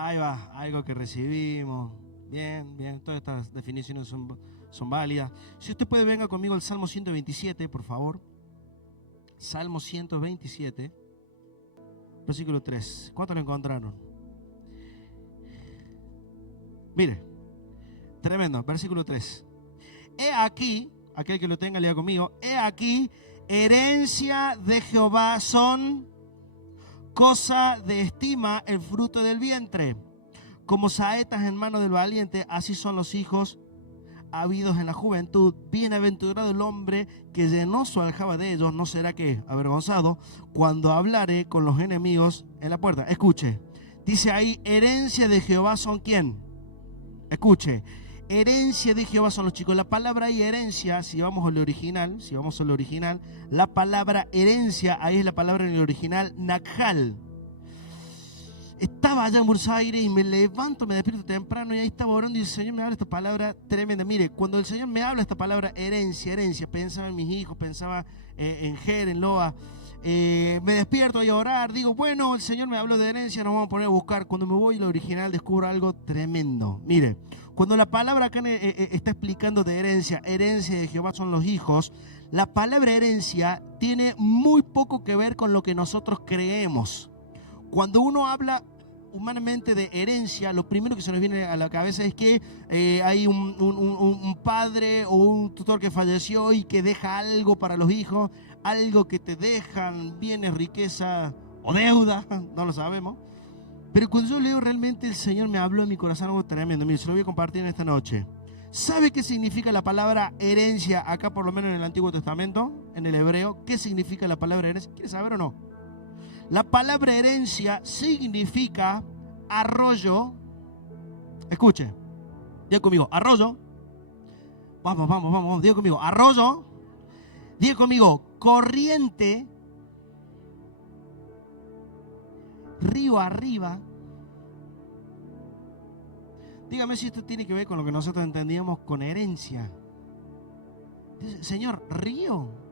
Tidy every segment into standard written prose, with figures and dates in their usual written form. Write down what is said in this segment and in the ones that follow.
Ahí va, algo que recibimos. Bien, bien, todas estas definiciones son válidas. Si usted puede, venga conmigo al Salmo 127, por favor. Salmo 127, versículo 3. ¿Cuántos lo encontraron? Mire, tremendo, versículo 3. He aquí, aquel que lo tenga, lea conmigo. He aquí, herencia de Jehová son cosa de estima el fruto del vientre. Como saetas en mano del valiente, así son los hijos habidos en la juventud. Bienaventurado el hombre que llenó su aljaba de ellos, no será que avergonzado cuando hablare con los enemigos en la puerta. Escuche, dice ahí, herencia de Jehová son ¿quién? Escuche, herencia de Jehová son los chicos. La palabra ahí herencia, si vamos al original, la palabra herencia, ahí es la palabra en el original, nakhal. Estaba allá en Buenos Aires y me levanto, me despierto temprano y ahí estaba orando y el Señor me habla esta palabra tremenda. Mire, cuando el Señor me habla esta palabra herencia, pensaba en mis hijos, pensaba en Ger, en Loa. Me despierto y a orar, digo, bueno, el Señor me habló de herencia, nos vamos a poner a buscar. Cuando me voy al original descubro algo tremendo. Mire, cuando la palabra acá está explicando de herencia de Jehová son los hijos, la palabra herencia tiene muy poco que ver con lo que nosotros creemos. Cuando uno habla humanamente de herencia, lo primero que se nos viene a la cabeza es que hay un padre o un tutor que falleció y que deja algo para los hijos, algo que te dejan, bienes, riqueza o deuda, no lo sabemos. Pero cuando yo leo, realmente el Señor me habló en mi corazón algo tremendo. Mire, se lo voy a compartir en esta noche. ¿Sabe qué significa la palabra herencia acá, por lo menos en el Antiguo Testamento, en el hebreo? ¿Qué significa la palabra herencia? ¿Quiere saber o no? La palabra herencia significa arroyo. Escuche, diga conmigo, arroyo. Vamos, diga conmigo, arroyo. Diga conmigo, corriente, río arriba. Dígame si esto tiene que ver con lo que nosotros entendíamos con herencia. Dice, Señor, río.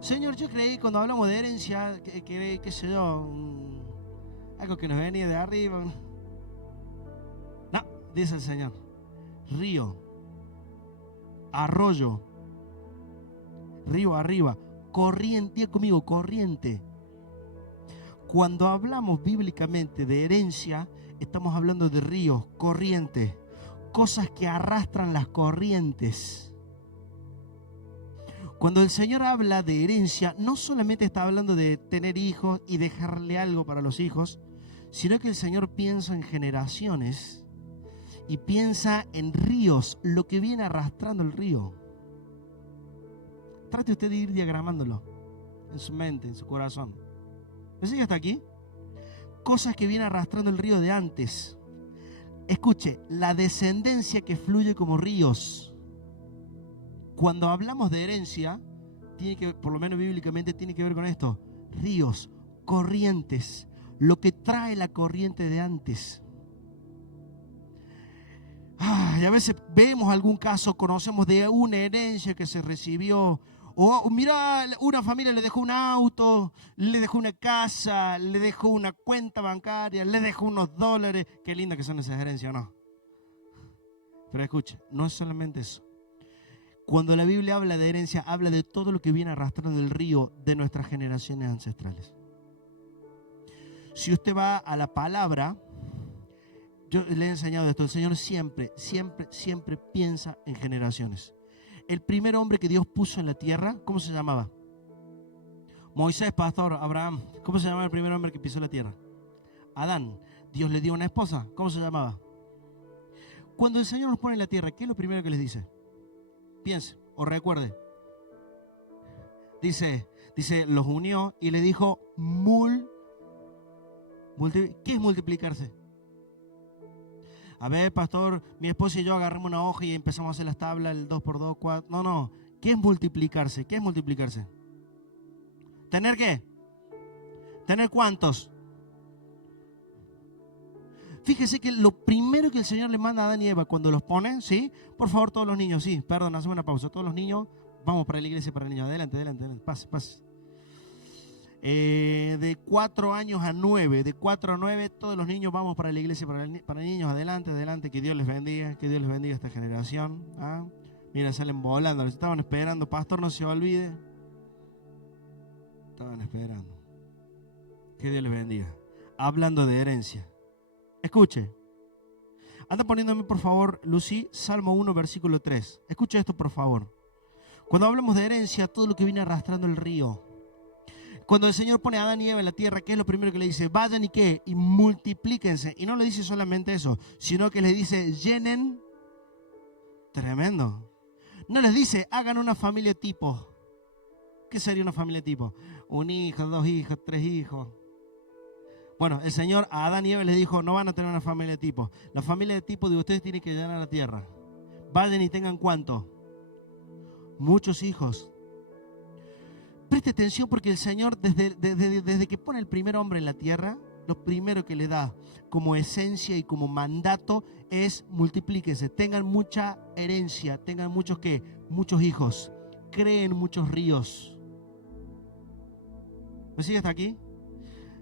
Señor, yo creí cuando hablamos de herencia, qué sé yo, algo que nos venía de arriba. No, dice el Señor, río, arroyo, río arriba, corriente, diga conmigo, corriente. Cuando hablamos bíblicamente de herencia, estamos hablando de ríos, corrientes, cosas que arrastran las corrientes. Cuando el Señor habla de herencia, no solamente está hablando de tener hijos y dejarle algo para los hijos, sino que el Señor piensa en generaciones y piensa en ríos, lo que viene arrastrando el río. Trate usted de ir diagramándolo en su mente, en su corazón. ¿Me sigue hasta aquí? Cosas que viene arrastrando el río de antes. Escuche, la descendencia que fluye como ríos. Cuando hablamos de herencia, tiene que, por lo menos bíblicamente, tiene que ver con esto. Ríos, corrientes, lo que trae la corriente de antes. Y a veces vemos algún caso, conocemos de una herencia que se recibió. O mira, una familia le dejó un auto, le dejó una casa, le dejó una cuenta bancaria, le dejó unos dólares. Qué linda que son esas herencias, ¿no? Pero escuche, no es solamente eso. Cuando la Biblia habla de herencia, habla de todo lo que viene arrastrando del río de nuestras generaciones ancestrales. Si usted va a la palabra, yo le he enseñado esto, el Señor siempre piensa en generaciones. El primer hombre que Dios puso en la tierra, ¿cómo se llamaba? Moisés, pastor, Abraham. ¿Cómo se llamaba el primer hombre que pisó la tierra? Adán. Dios le dio una esposa, ¿cómo se llamaba? Cuando el Señor nos pone en la tierra, ¿qué es lo primero que les dice? Piense o recuerde. Dice, los unió y le dijo, ¿qué es multiplicarse? A ver, pastor, mi esposa y yo agarramos una hoja y empezamos a hacer las tablas, el 2x2, 4. No. ¿Qué es multiplicarse? ¿Qué es multiplicarse? ¿Tener qué? ¿Tener cuántos? Fíjese que lo primero que el Señor le manda a Adán y Eva cuando los pone, ¿sí? Por favor, todos los niños, sí, perdón, hacemos una pausa. Todos los niños, vamos para la iglesia para niños. Adelante, pase. De 4 años a 9, de 4 a 9, todos los niños vamos para la iglesia para niños. Adelante, adelante, que Dios les bendiga a esta generación. ¿Ah? Mira, salen volando, los estaban esperando. Pastor, no se olvide. Estaban esperando. Que Dios les bendiga. Hablando de herencia. Escuche. Anda poniéndome, por favor, Lucy, Salmo 1, versículo 3. Escuche esto, por favor. Cuando hablamos de herencia, todo lo que viene arrastrando el río. Cuando el Señor pone a Adán y Eva en la tierra, ¿qué es lo primero que le dice? Vayan y ¿qué? Y multiplíquense. Y no le dice solamente eso, sino que les dice, llenen. Tremendo. No les dice, hagan una familia tipo. ¿Qué sería una familia tipo? Un hijo, 2 hijos, 3 hijos. Bueno, el Señor a Adán y Eva les dijo, no van a tener una familia tipo. La familia de tipo de ustedes tiene que llenar la tierra. Vayan y tengan ¿cuánto? Muchos hijos. Preste atención porque el Señor desde que pone el primer hombre en la tierra, lo primero que le da como esencia y como mandato es multiplíquense, tengan mucha herencia, tengan muchos ¿qué? Muchos hijos, creen muchos ríos. ¿Me sigue hasta aquí?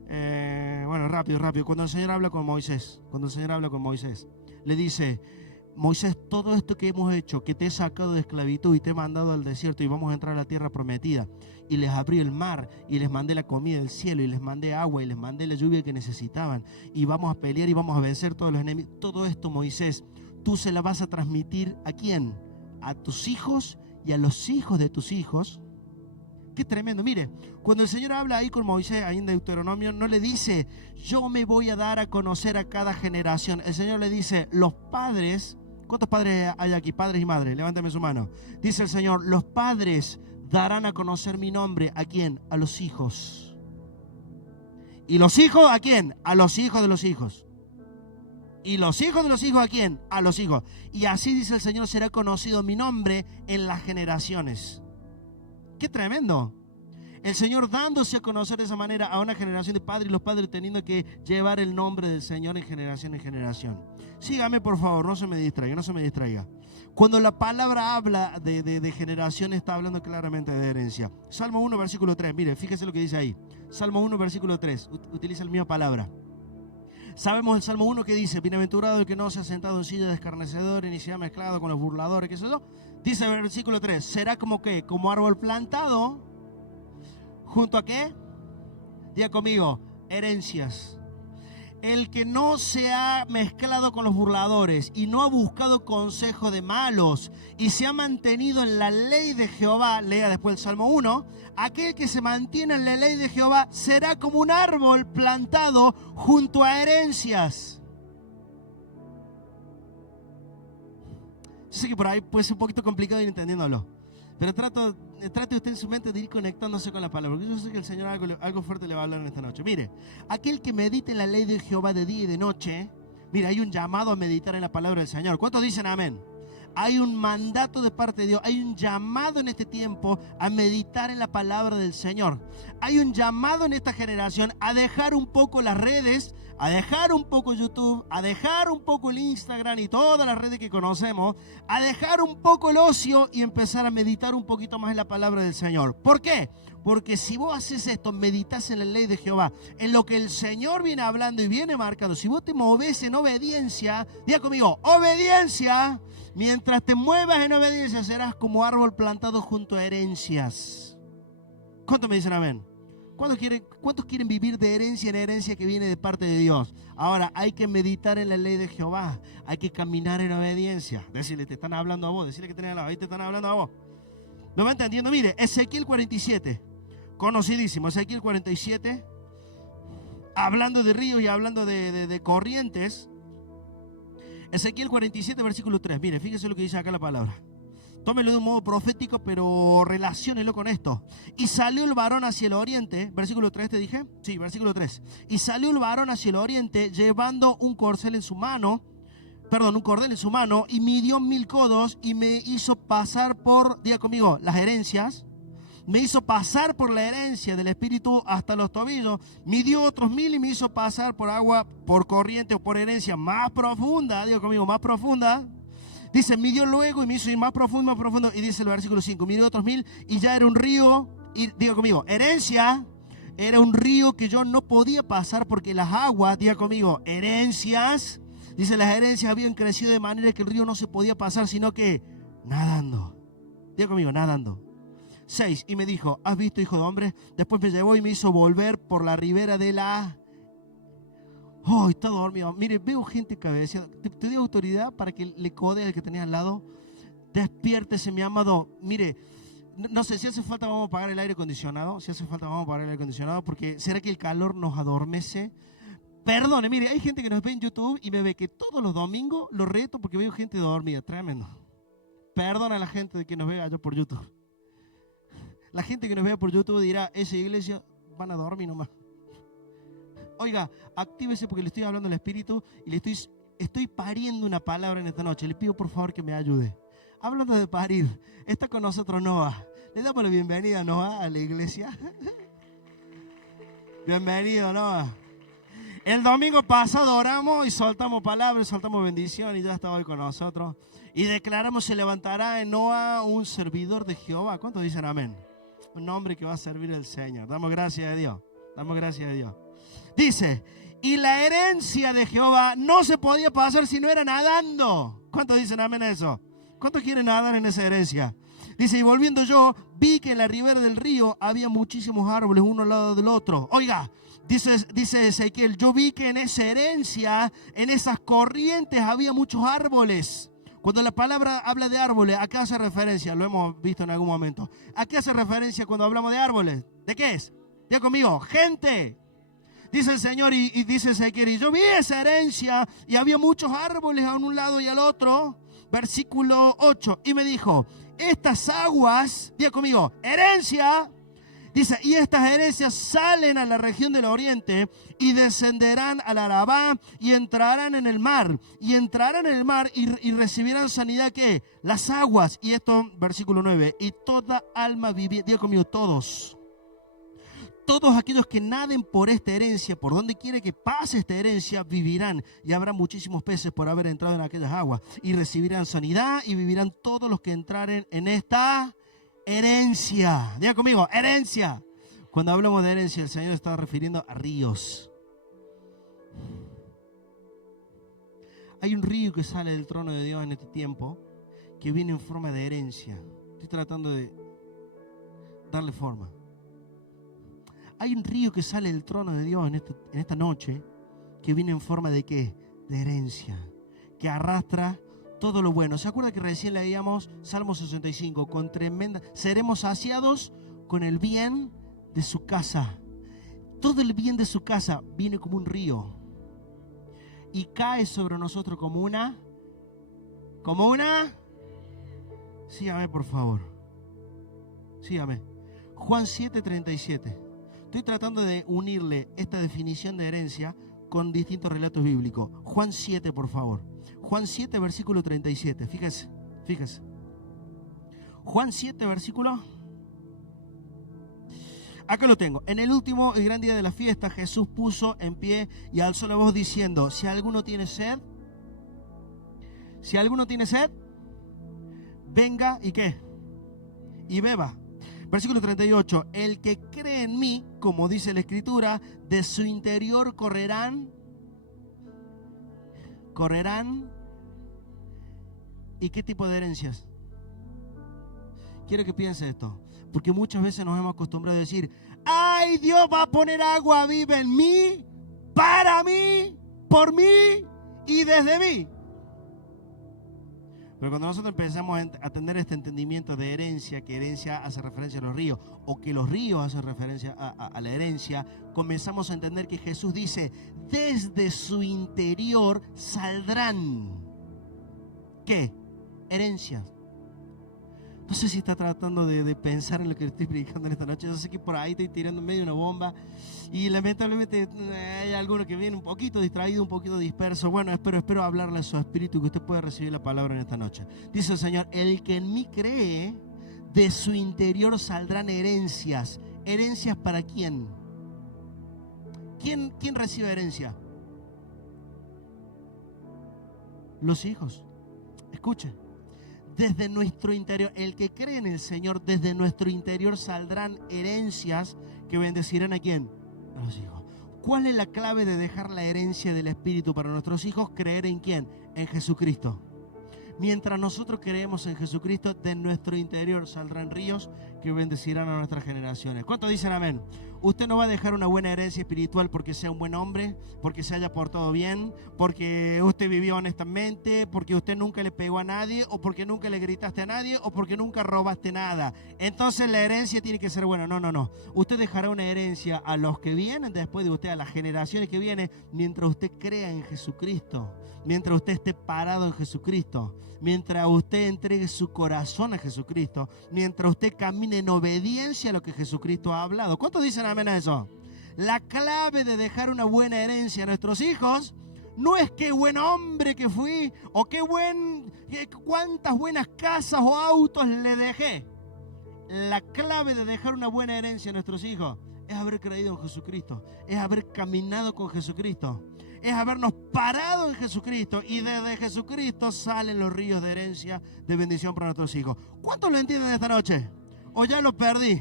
Bueno, rápido. Cuando el Señor habla con Moisés, le dice, Moisés, todo esto que hemos hecho, que te he sacado de esclavitud y te he mandado al desierto y vamos a entrar a la tierra prometida, y les abrí el mar y les mandé la comida del cielo y les mandé agua y les mandé la lluvia que necesitaban y vamos a pelear y vamos a vencer todos los enemigos. Todo esto, Moisés, tú se la vas a transmitir ¿a quién? A tus hijos y a los hijos de tus hijos. Qué tremendo. Mire, cuando el Señor habla ahí con Moisés, ahí en Deuteronomio, no le dice, yo me voy a dar a conocer a cada generación. El Señor le dice, los padres, ¿cuántos padres hay aquí? Padres y madres, levántame su mano. Dice el Señor, los padres darán a conocer mi nombre. ¿A quién? A los hijos. ¿Y los hijos a quién? A los hijos de los hijos. ¿Y los hijos de los hijos a quién? A los hijos. Y así dice el Señor, será conocido mi nombre en las generaciones. ¡Qué tremendo! El Señor dándose a conocer de esa manera a una generación de padres y los padres teniendo que llevar el nombre del Señor en generación en generación. Sígame, por favor, no se me distraiga. Cuando la palabra habla de generación, está hablando claramente de herencia. Salmo 1, versículo 3. Mire, fíjese lo que dice ahí. Salmo 1, versículo 3. Utiliza la misma palabra. Sabemos el Salmo 1 que dice, bienaventurado el que no se ha sentado en silla de escarnecedores ni se ha mezclado con los burladores, ¿qué es eso? Dice el versículo 3, será como ¿qué? Como árbol plantado, ¿junto a qué? Diga conmigo, herencias. El que no se ha mezclado con los burladores y no ha buscado consejo de malos y se ha mantenido en la ley de Jehová, lea después el Salmo 1, aquel que se mantiene en la ley de Jehová será como un árbol plantado junto a herencias. Yo sé que por ahí puede ser un poquito complicado ir entendiéndolo, pero trate usted en su mente de ir conectándose con la palabra, porque yo sé que el Señor algo fuerte le va a hablar en esta noche. Mire, aquel que medite en la ley de Jehová de día y de noche, mire, hay un llamado a meditar en la palabra del Señor. ¿Cuántos dicen amén? Hay un mandato de parte de Dios, hay un llamado en este tiempo a meditar en la palabra del Señor. Hay un llamado en esta generación a dejar un poco las redes, a dejar un poco YouTube, a dejar un poco el Instagram y todas las redes que conocemos, a dejar un poco el ocio y empezar a meditar un poquito más en la palabra del Señor. ¿Por qué? Porque si vos haces esto, meditas en la ley de Jehová, en lo que el Señor viene hablando y viene marcando, si vos te moves en obediencia, diga conmigo, obediencia. Mientras te muevas en obediencia, serás como árbol plantado junto a herencias. ¿Cuántos me dicen amén? ¿Cuántos quieren vivir de herencia en herencia que viene de parte de Dios? Ahora, hay que meditar en la ley de Jehová. Hay que caminar en obediencia. Decirle, te están hablando a vos. Decirle que tenés al lado. Ahí te están hablando a vos. ¿Me va entendiendo? Mire, Ezequiel 47. Conocidísimo. Ezequiel 47. Hablando de ríos y hablando de corrientes. Ezequiel 47, versículo 3. Mire, fíjese lo que dice acá la palabra. Tómelo de un modo profético, pero relaciónelo con esto. Y salió el varón hacia el oriente. Versículo 3, ¿te dije? Sí, versículo 3. Y salió el varón hacia el oriente llevando un cordel en su mano. Y midió 1000 codos y me hizo pasar por, diga conmigo, las herencias. Me hizo pasar por la herencia del Espíritu hasta los tobillos. Midió otros 1000 y me hizo pasar por agua, por corriente o por herencia más profunda. Digo conmigo, más profunda. Dice, midió luego y me hizo ir más profundo. Y dice el versículo 5, midió otros 1000 y ya era un río. Y digo conmigo, herencia Era un río que yo no podía pasar porque las aguas, diga conmigo, herencias. Dice, las herencias habían crecido de manera que el río no se podía pasar, sino que nadando. Diga conmigo, nadando. 6. Y me dijo, ¿has visto, hijo de hombre? Después me llevó y me hizo volver por la ribera de la... Oh, está dormido. Mire, veo gente cabeceando. Te doy autoridad para que le codee al que tenía al lado. Despiértese, mi amado. Mire, no sé, si hace falta vamos a apagar el aire acondicionado. Si hace falta vamos a apagar el aire acondicionado, porque ¿será que el calor nos adormece? Perdone, mire, hay gente que nos ve en YouTube y me ve que todos los domingos lo reto porque veo gente dormida. Tremendo. Perdona a la gente que nos ve allá por YouTube. La gente que nos vea por YouTube dirá, esa iglesia van a dormir nomás. Oiga, actívese porque le estoy hablando al Espíritu y le estoy pariendo una palabra en esta noche. Le pido por favor que me ayude. Hablando de parir, está con nosotros Noah. Le damos la bienvenida a Noah a la iglesia. Bienvenido, Noah. El domingo pasado oramos y soltamos palabras, soltamos bendición y ya está hoy con nosotros. Y declaramos, se levantará en Noah un servidor de Jehová. ¿Cuántos dicen amén? Un hombre que va a servir al Señor. Damos gracias a Dios. Damos gracias a Dios. Dice, y la herencia de Jehová no se podía pasar si no era nadando. ¿Cuántos dicen amén a eso? ¿Cuántos quieren nadar en esa herencia? Dice, y volviendo yo, vi que en la ribera del río había muchísimos árboles, uno al lado del otro. Oiga, dice Ezequiel, yo vi que en esa herencia, en esas corrientes había muchos árboles. Cuando la palabra habla de árboles, ¿a qué hace referencia? Lo hemos visto en algún momento. ¿A qué hace referencia cuando hablamos de árboles? ¿De qué es? Diga conmigo, gente. Dice el Señor y dice Ezequiel, y yo vi esa herencia y había muchos árboles a un lado y al otro. Versículo 8, y me dijo, estas aguas, diga conmigo, herencia. Dice, y estas herencias salen a la región del oriente y descenderán al Arabá y entrarán en el mar. Y entrarán en el mar y recibirán sanidad, ¿qué? Las aguas. Y esto, versículo 9, y toda alma viviente, diga conmigo, todos aquellos que naden por esta herencia, por donde quiere que pase esta herencia, vivirán. Y habrá muchísimos peces por haber entrado en aquellas aguas. Y recibirán sanidad y vivirán todos los que entraren en esta herencia. Diga conmigo, herencia. Cuando hablamos de herencia, el Señor está refiriendo a ríos. Hay un río que sale del trono de Dios en este tiempo, que viene en forma de herencia. Estoy tratando de darle forma. Hay un río que sale del trono de Dios en esta noche, que viene en forma de ¿qué? De herencia, que arrastra todo lo bueno. ¿Se acuerda que recién leíamos Salmo 65? Con tremenda, seremos saciados con el bien de su casa. Todo el bien de su casa viene como un río y cae sobre nosotros como una. Sígame por favor. Sígame. Juan 7:37. Estoy tratando de unirle esta definición de herencia con distintos relatos bíblicos. Juan 7, por favor. Juan 7, versículo 37. Fíjese. Juan 7, versículo. Acá lo tengo. En el último y gran día de la fiesta, Jesús puso en pie y alzó la voz diciendo, si alguno tiene sed, venga y ¿qué? Y beba. Versículo 38, el que cree en mí, como dice la Escritura, de su interior correrán. ¿Y qué tipo de herencias? Quiero que piense esto, porque muchas veces nos hemos acostumbrado a decir, ¡ay, Dios va a poner agua viva en mí, para mí, por mí y desde mí! Pero cuando nosotros empezamos a tener este entendimiento de herencia, que herencia hace referencia a los ríos, o que los ríos hacen referencia a la herencia, comenzamos a entender que Jesús dice, desde su interior saldrán, ¿qué? Herencias. No sé si está tratando de pensar en lo que le estoy predicando en esta noche. Yo sé que por ahí estoy tirando en medio una bomba y lamentablemente hay alguno que viene un poquito distraído, un poquito disperso. Bueno, espero hablarle a su espíritu que usted pueda recibir la palabra en esta noche. Dice el Señor, el que en mí cree, de su interior saldrán herencias. ¿Herencias para quién? ¿Quién recibe herencia? Los hijos. Escuchen. Desde nuestro interior, el que cree en el Señor, desde nuestro interior saldrán herencias que bendecirán ¿a quién? A los hijos. ¿Cuál es la clave de dejar la herencia del Espíritu para nuestros hijos? Creer ¿en quién? En Jesucristo. Mientras nosotros creemos en Jesucristo, de nuestro interior saldrán ríos que bendecirán a nuestras generaciones. ¿Cuántos dicen amén? Usted no va a dejar una buena herencia espiritual porque sea un buen hombre, porque se haya portado bien, porque usted vivió honestamente, porque usted nunca le pegó a nadie, o porque nunca le gritaste a nadie, o porque nunca robaste nada. Entonces la herencia tiene que ser buena. No, no, no. Usted dejará una herencia a los que vienen después de usted, a las generaciones que vienen, mientras usted crea en Jesucristo, mientras usted esté parado en Jesucristo, mientras usted entregue su corazón a Jesucristo, mientras usted camine en obediencia a lo que Jesucristo ha hablado. ¿Cuántos dicen amén a eso? La clave de dejar una buena herencia a nuestros hijos no es qué buen hombre que fui o cuántas buenas casas o autos le dejé. La clave de dejar una buena herencia a nuestros hijos es haber creído en Jesucristo, es haber caminado con Jesucristo, es habernos parado en Jesucristo, y desde Jesucristo salen los ríos de herencia, de bendición para nuestros hijos. ¿Cuántos lo entienden esta noche? ¿O ya lo perdí?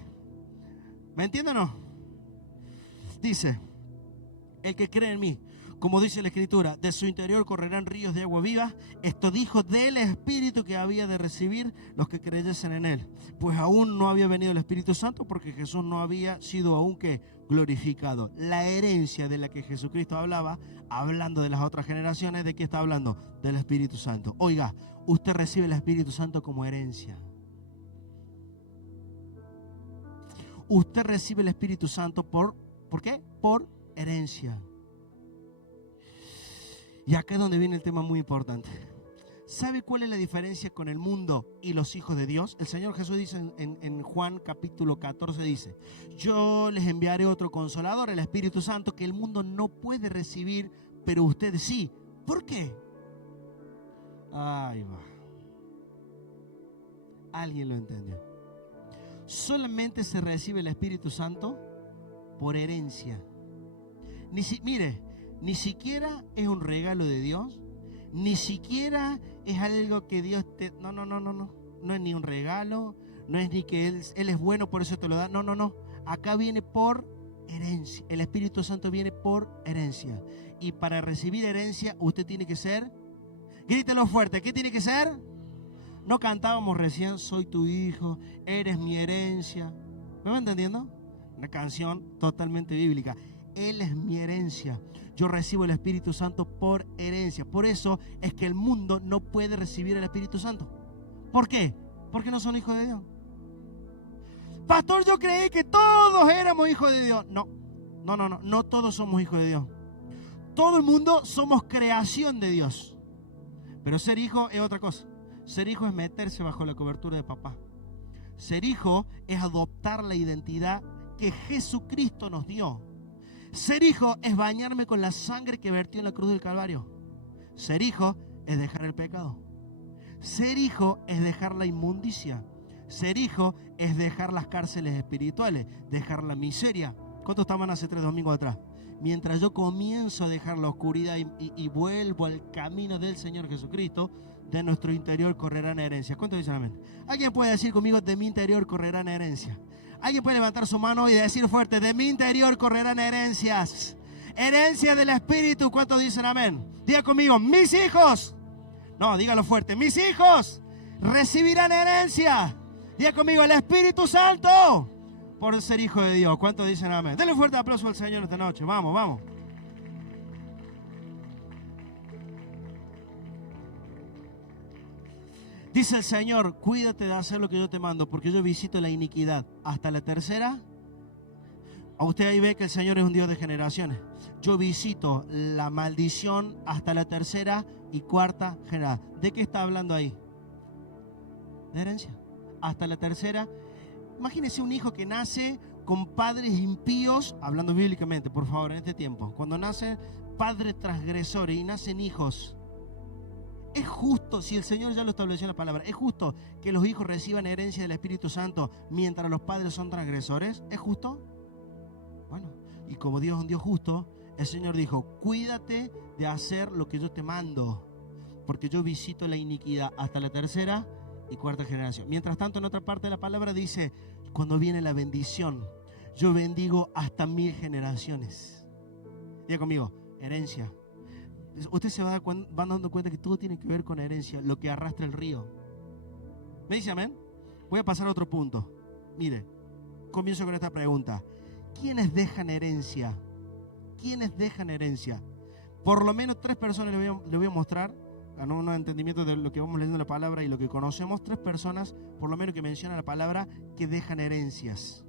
¿Me entienden o no? Dice, el que cree en mí, como dice la Escritura, de su interior correrán ríos de agua viva. Esto dijo del Espíritu que había de recibir los que creyesen en él. Pues aún no había venido el Espíritu Santo, porque Jesús no había sido aún que glorificado. La herencia de la que Jesucristo hablaba, hablando de las otras generaciones, ¿de qué está hablando? Del Espíritu Santo. Oiga, usted recibe el Espíritu Santo como herencia. Usted recibe el Espíritu Santo ¿por qué? Por herencia. Y acá es donde viene el tema muy importante. ¿Sabe cuál es la diferencia con el mundo y los hijos de Dios? El Señor Jesús dice en Juan capítulo 14, dice: yo les enviaré otro consolador, el Espíritu Santo, que el mundo no puede recibir, pero ustedes sí. ¿Por qué? Ahí va. Alguien lo entendió. Solamente se recibe el Espíritu Santo por herencia. Mire, ni siquiera es un regalo de Dios, ni siquiera es algo que Dios te... No. No es ni un regalo, no es ni que Él es bueno, por eso te lo da. No. Acá viene por herencia. El Espíritu Santo viene por herencia. Y para recibir herencia, usted tiene que ser... Grítelo fuerte, ¿qué tiene que ser? No cantábamos recién, soy tu hijo, eres mi herencia. ¿Me va entendiendo? Una canción totalmente bíblica. Él es mi herencia. Yo recibo el Espíritu Santo por herencia. Por eso es que el mundo no puede recibir el Espíritu Santo. ¿Por qué? Porque no son hijos de Dios. Pastor, yo creí que todos éramos hijos de Dios. No todos somos hijos de Dios. Todo el mundo somos creación de Dios. Pero ser hijo es otra cosa. Ser hijo es meterse bajo la cobertura de papá. Ser hijo es adoptar la identidad que Jesucristo nos dio. Ser hijo es bañarme con la sangre que vertió en la cruz del Calvario. Ser hijo es dejar el pecado. Ser hijo es dejar la inmundicia. Ser hijo es dejar las cárceles espirituales, dejar la miseria. ¿Cuántos estaban hace 3 domingos atrás? Mientras yo comienzo a dejar la oscuridad y vuelvo al camino del Señor Jesucristo, de nuestro interior correrán herencia. ¿Cuántos dicen amén? ¿Alguien puede decir conmigo, de mi interior correrán herencia? ¿Alguien puede levantar su mano y decir fuerte, de mi interior correrán herencias? Herencia del Espíritu. ¿Cuántos dicen amén? Diga conmigo, mis hijos. No, dígalo fuerte, mis hijos recibirán herencia. Diga conmigo, el Espíritu Santo, por ser hijo de Dios. ¿Cuántos dicen amén? Denle un fuerte aplauso al Señor esta noche. Vamos. Dice el Señor, cuídate de hacer lo que yo te mando, porque yo visito la iniquidad hasta la tercera. A usted ahí ve que el Señor es un Dios de generaciones. Yo visito la maldición hasta la tercera y cuarta generación. ¿De qué está hablando ahí? De herencia. Hasta la tercera. Imagínese un hijo que nace con padres impíos, hablando bíblicamente, por favor, en este tiempo. Cuando nacen padres transgresores y nacen hijos, ¿es justo, si el Señor ya lo estableció en la palabra, es justo que los hijos reciban herencia del Espíritu Santo mientras los padres son transgresores? ¿Es justo? Bueno, y como Dios es un Dios justo, el Señor dijo, cuídate de hacer lo que yo te mando, porque yo visito la iniquidad hasta la tercera y cuarta generación. Mientras tanto, en otra parte de la palabra dice, cuando viene la bendición, Yo bendigo hasta 1000 generaciones. Diga conmigo, herencia. Usted se va dando cuenta que todo tiene que ver con herencia, lo que arrastra el río. ¿Me dice amén? Voy a pasar a otro punto. Mire, comienzo con esta pregunta. ¿Quiénes dejan herencia? ¿Quiénes dejan herencia? Por lo menos 3 personas le voy a mostrar, a un entendimiento de lo que vamos leyendo la palabra y lo que conocemos, 3 personas, por lo menos que mencionan la palabra, que dejan herencias.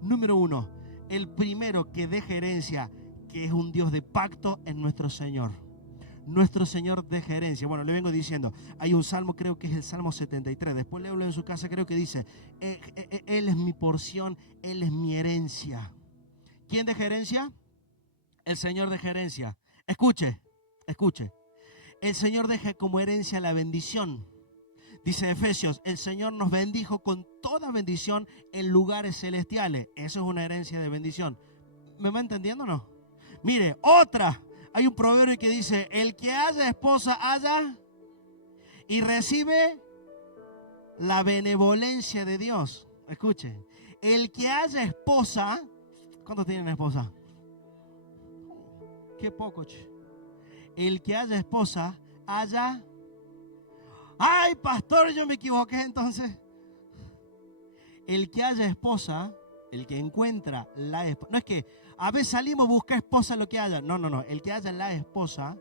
Número 1, el primero que deja herencia, que es un Dios de pacto, es nuestro Señor. Nuestro Señor deja herencia. Bueno, le vengo diciendo, hay un salmo, creo que es el Salmo 73, después léelo en su casa, creo que dice, Él es mi porción, Él es mi herencia. ¿Quién deja herencia? El Señor deja herencia. Escuche. El Señor deja como herencia la bendición. Dice Efesios, el Señor nos bendijo con toda bendición en lugares celestiales. Eso es una herencia de bendición. ¿Me va entendiendo o no? Mire, otra. Hay un proverbio que dice, el que haya esposa haya y recibe la benevolencia de Dios. Escuche, el que haya esposa, ¿cuántos tienen esposa? Qué poco, che. El que haya esposa haya... ¡Ay, pastor, yo me equivoqué entonces! El que haya esposa, el que encuentra la esposa, no es que a veces salimos a buscar esposa lo que haya, no, el que haya la esposa,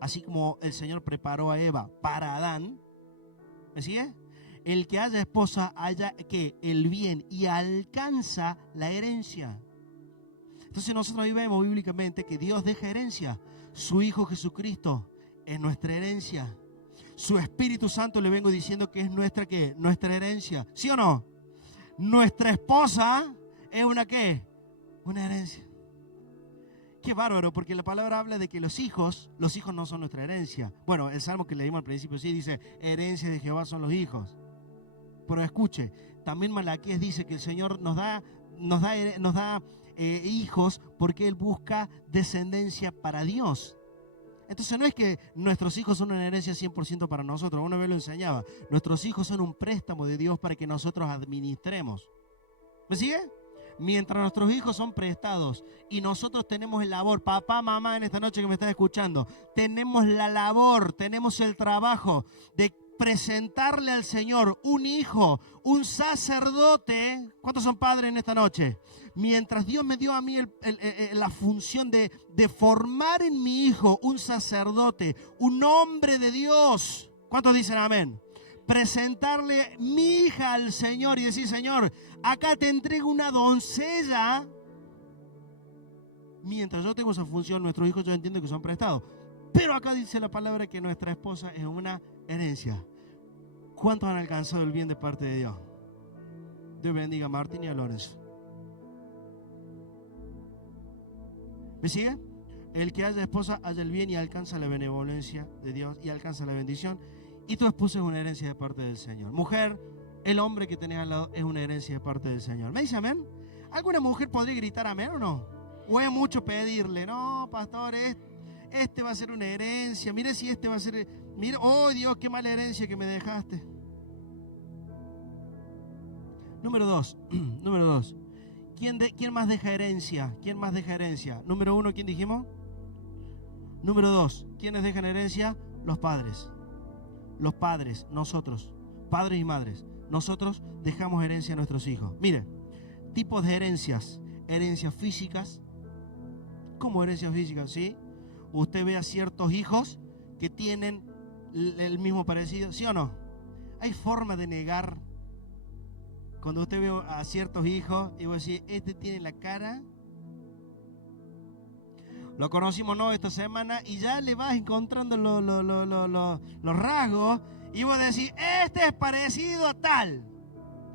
así como el Señor preparó a Eva para Adán, ¿me sigue? El que haya esposa haya que el bien y alcanza la herencia. Entonces nosotros ahí vemos bíblicamente que Dios deja herencia. Su Hijo Jesucristo es nuestra herencia. Su Espíritu Santo, le vengo diciendo que es nuestra, ¿qué? Nuestra herencia. ¿Sí o no? Nuestra esposa es una ¿qué? Una herencia. Qué bárbaro, porque la palabra habla de que los hijos no son nuestra herencia. Bueno, el salmo que leímos al principio sí dice, herencia de Jehová son los hijos. Pero escuche, también Malaquías dice que el Señor nos da hijos porque Él busca descendencia para Dios. Entonces no es que nuestros hijos son una herencia 100% para nosotros. Una vez lo enseñaba. Nuestros hijos son un préstamo de Dios para que nosotros administremos. ¿Me sigue? Mientras nuestros hijos son prestados y nosotros tenemos el labor, papá, mamá, en esta noche que me estás escuchando, tenemos la labor, tenemos el trabajo de presentarle al Señor un hijo, un sacerdote. ¿Cuántos son padres en esta noche? Mientras Dios me dio a mí la función de formar en mi hijo un sacerdote, un hombre de Dios. ¿Cuántos dicen amén? Presentarle mi hija al Señor y decir, Señor, acá te entrego una doncella. Mientras yo tengo esa función, nuestros hijos yo entiendo que son prestados. Pero acá dice la palabra que nuestra esposa es una herencia. ¿Cuántos han alcanzado el bien de parte de Dios? Dios bendiga a Martín y a Lorenzo. ¿Me sigue? El que haya esposa haya el bien y alcanza la benevolencia de Dios y alcanza la bendición. Y tu esposa es una herencia de parte del Señor. Mujer, el hombre que tenés al lado es una herencia de parte del Señor. ¿Me dice amén? ¿Alguna mujer podría gritar amén o no? ¿O es mucho pedirle? No, pastor, este va a ser una herencia. Mire si este va a ser... Mire, oh Dios, qué mala herencia que me dejaste. Número 2. Número 2. ¿Quién más deja herencia? ¿Quién más deja herencia? Número 1, ¿quién dijimos? Número 2. ¿Quiénes dejan herencia? Los padres. Los padres, nosotros, padres y madres, nosotros dejamos herencia a nuestros hijos. Mire, tipos de herencias. Herencias físicas. ¿Cómo herencias físicas? ¿Sí? Usted ve a ciertos hijos que tienen el mismo parecido, ¿sí o no? Hay forma de negar. Cuando usted ve a ciertos hijos y vos decís, este tiene la cara. Lo conocimos no esta semana y ya le vas encontrando los rasgos y vos decís, este es parecido a tal.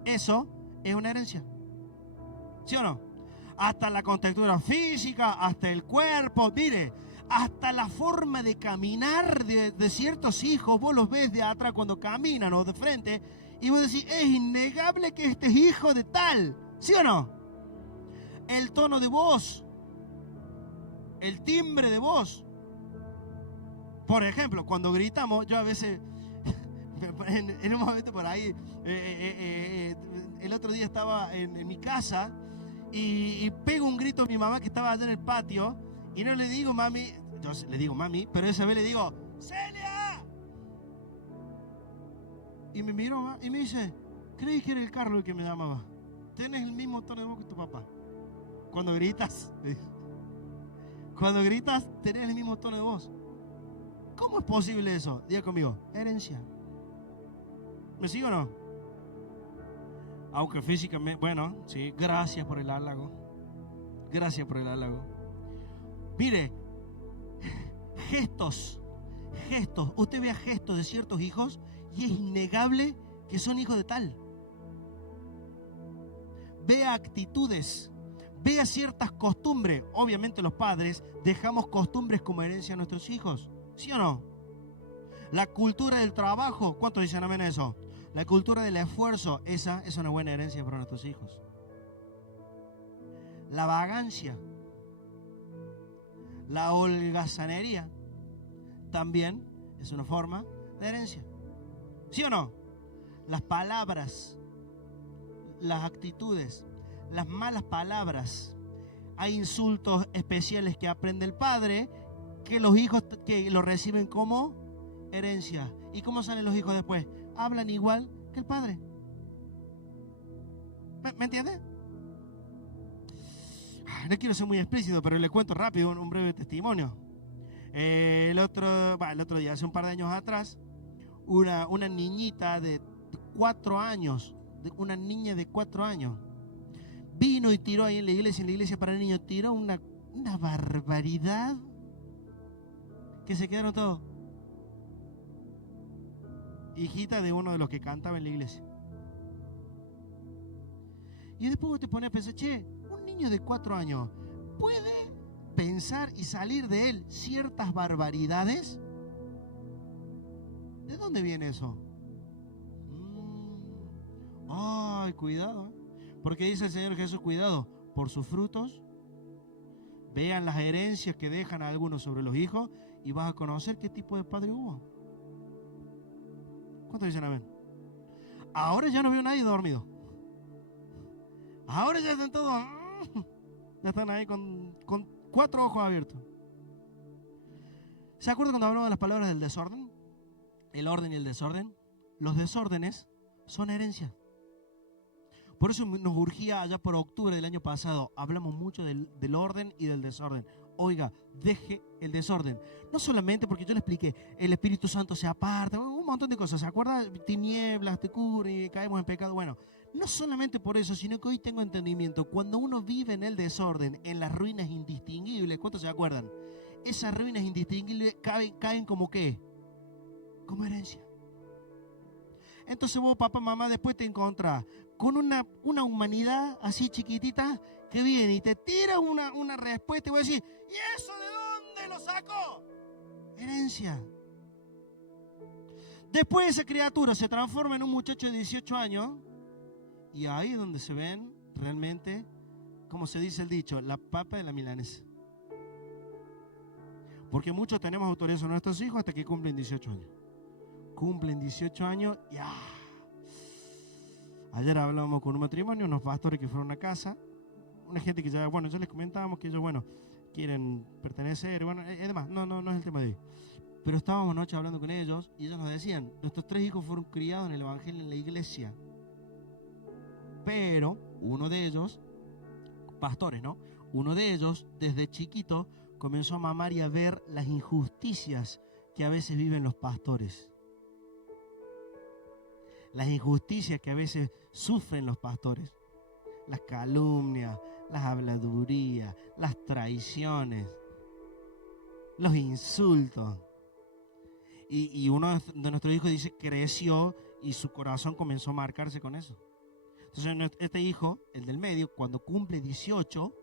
Eso es una herencia. ¿Sí o no? Hasta la contextura física, hasta el cuerpo, mire, hasta la forma de caminar de ciertos hijos, vos los ves de atrás cuando caminan o de frente y vos decís, es innegable que este es hijo de tal. ¿Sí o no? El tono de voz, el timbre de voz. Por ejemplo, cuando gritamos, yo a veces, en un momento por ahí, el otro día estaba en mi casa y pego un grito a mi mamá que estaba allá en el patio y no le digo mami, yo le digo mami, pero esa vez le digo ¡Celia! Y me miró y me dice, creí que era el Carlos el que me llamaba. Tienes el mismo tono de voz que tu papá. Cuando gritas, tenés el mismo tono de voz. ¿Cómo es posible eso? Diga conmigo, herencia. ¿Me sigo o no? Aunque físicamente, bueno, sí, gracias por el halago. Gracias por el halago. Mire, gestos. Usted vea gestos de ciertos hijos y es innegable que son hijos de tal. Vea actitudes, vea ciertas costumbres. Obviamente los padres dejamos costumbres como herencia a nuestros hijos, ¿sí o no? La cultura del trabajo, ¿cuántos dicen amén a eso? La cultura del esfuerzo, esa es una buena herencia para nuestros hijos. La vagancia, la holgazanería, también es una forma de herencia, ¿sí o no? Las palabras, las actitudes, las malas palabras. Hay insultos especiales que aprende el padre que los hijos que lo reciben como herencia. ¿Y cómo salen los hijos después? Hablan igual que el padre. ¿Me entiende? No quiero ser muy explícito, pero le cuento rápido un breve testimonio. El otro día, hace un par de años atrás, una niñita de 4 años, una niña de 4 años, vino y tiró ahí en la iglesia para niños, tiró una barbaridad que se quedaron todos. Hijita de uno de los que cantaba en la iglesia. Y después te pones a pensar, che, un niño de 4 años puede pensar y salir de él ciertas barbaridades. ¿De dónde viene eso? Ay, cuidado, porque dice el Señor Jesús, cuidado, por sus frutos vean las herencias que dejan a algunos sobre los hijos y vas a conocer qué tipo de padre hubo. ¿Cuántos dicen amén? Ahora ya no veo a nadie dormido. Ahora ya están todos, ya están ahí con 4 ojos abiertos. ¿Se acuerdan cuando hablamos de las palabras del desorden? El orden y el desorden. Los desórdenes son herencia. Por eso nos urgía allá por octubre del año pasado. Hablamos mucho del orden y del desorden. Oiga, deje el desorden. No solamente porque yo le expliqué, el Espíritu Santo se aparta, un montón de cosas. ¿Se acuerda? Tinieblas, te cubren y caemos en pecado. Bueno, no solamente por eso, sino que hoy tengo entendimiento. Cuando uno vive en el desorden, en las ruinas indistinguibles, ¿cuántos se acuerdan? Esas ruinas indistinguibles caen como ¿qué? Como herencia. Entonces vos, papá, mamá, después te encontrás con una humanidad así chiquitita que viene y te tira una respuesta y voy a decir, ¿y eso de dónde lo sacó? Herencia. Después esa criatura se transforma en un muchacho de 18 años y ahí es donde se ven realmente, como se dice el dicho, la papa de la milanesa. Porque muchos tenemos autoridad sobre nuestros hijos hasta que cumplen 18 años. Cumplen 18 años y ayer hablábamos con un matrimonio, unos pastores que fueron a casa, una gente que ya les comentábamos que ellos, quieren pertenecer, es demás, no es el tema de hoy. Pero estábamos anoche hablando con ellos y ellos nos decían, nuestros 3 hijos fueron criados en el evangelio en la iglesia. Pero uno de ellos, pastores, ¿no? Uno de ellos, desde chiquito, comenzó a mamar y a ver las injusticias que a veces viven los pastores. Las injusticias que a veces sufren los pastores. Las calumnias, las habladurías, las traiciones, los insultos. Y uno de nuestros hijos dice, creció y su corazón comenzó a marcarse con eso. Entonces este hijo, el del medio, cuando cumple 18,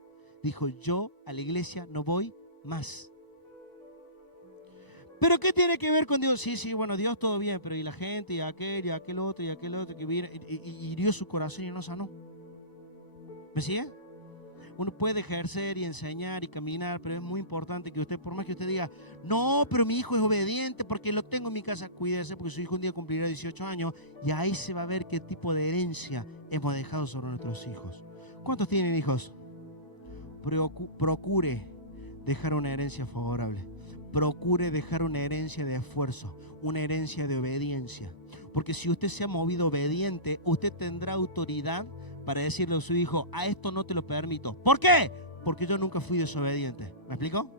dijo, yo a la iglesia no voy más. ¿Pero qué tiene que ver con Dios? Sí, Dios todo bien, pero y la gente, y aquel otro, que vino, y hirió su corazón y no sanó. ¿Me sigue? Uno puede ejercer y enseñar y caminar, pero es muy importante que usted, por más que usted diga, no, pero mi hijo es obediente porque lo tengo en mi casa, cuídese porque su hijo un día cumplirá 18 años y ahí se va a ver qué tipo de herencia hemos dejado sobre nuestros hijos. ¿Cuántos tienen hijos? Procure dejar una herencia favorable. Procure dejar una herencia de esfuerzo, una herencia de obediencia. Porque si usted se ha movido obediente, usted tendrá autoridad para decirle a su hijo, a esto no te lo permito. ¿Por qué? Porque yo nunca fui desobediente. ¿Me explico?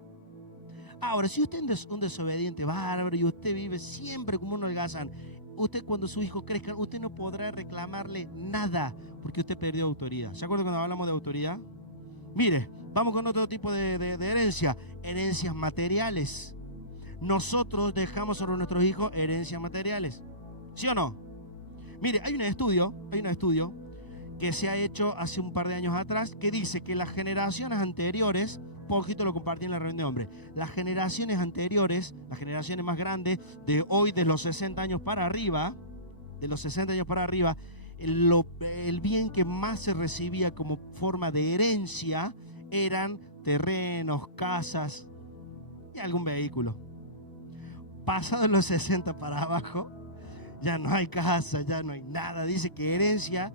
Ahora, si usted es un desobediente bárbaro y usted vive siempre como un holgazán, usted cuando su hijo crezca, usted no podrá reclamarle nada porque usted perdió autoridad. ¿Se acuerdan cuando hablamos de autoridad? Mire, vamos con otro tipo de herencia. Herencias materiales. Nosotros dejamos sobre nuestros hijos herencias materiales. ¿Sí o no? Mire, hay un estudio que se ha hecho hace un par de años atrás que dice que las generaciones anteriores, poquito lo compartí en la reunión de hombres, las generaciones anteriores, las generaciones más grandes, de hoy de los 60 años para arriba, el bien que más se recibía como forma de herencia eran terrenos, casas y algún vehículo. Pasados los 60 para abajo, ya no hay casa, ya no hay nada. Dice que herencia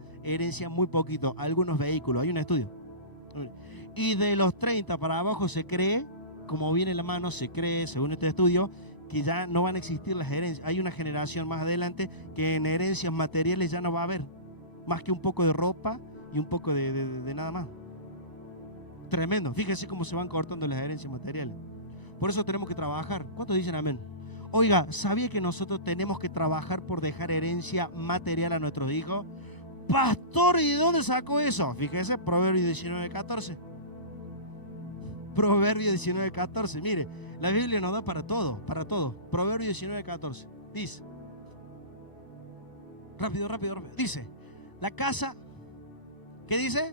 muy poquito, algunos vehículos, hay un estudio. Y de los 30 para abajo se cree, como viene en la mano, se cree, según este estudio, que ya no van a existir las herencias. Hay una generación más adelante que en herencias materiales ya no va a haber más que un poco de ropa y un poco de nada más. Tremendo. Fíjese cómo se van cortando las herencias materiales. Por eso tenemos que trabajar. ¿Cuántos dicen amén? Oiga, ¿sabía que nosotros tenemos que trabajar por dejar herencia material a nuestros hijos? Pastor, ¿y de dónde sacó eso? Fíjese, Proverbios 19:14. Proverbios 19:14. Mire, la Biblia nos da para todo, para todo. Proverbios 19:14. Dice, rápido. Dice, la casa, ¿qué dice?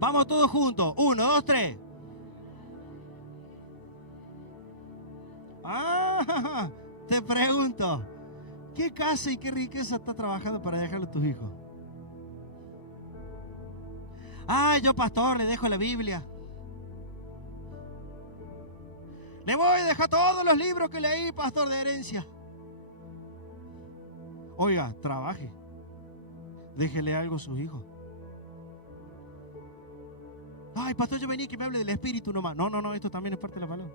Vamos todos juntos. 1, 2, 3. Te pregunto, ¿qué casa y qué riqueza estás trabajando para dejarle a tus hijos? Yo pastor, le dejo la Biblia. Le voy a dejar todos los libros que leí, pastor, de herencia. Oiga, trabaje. Déjele algo a sus hijos. Ay, pastor, yo venía que me hable del espíritu nomás. No, esto también es parte de la palabra.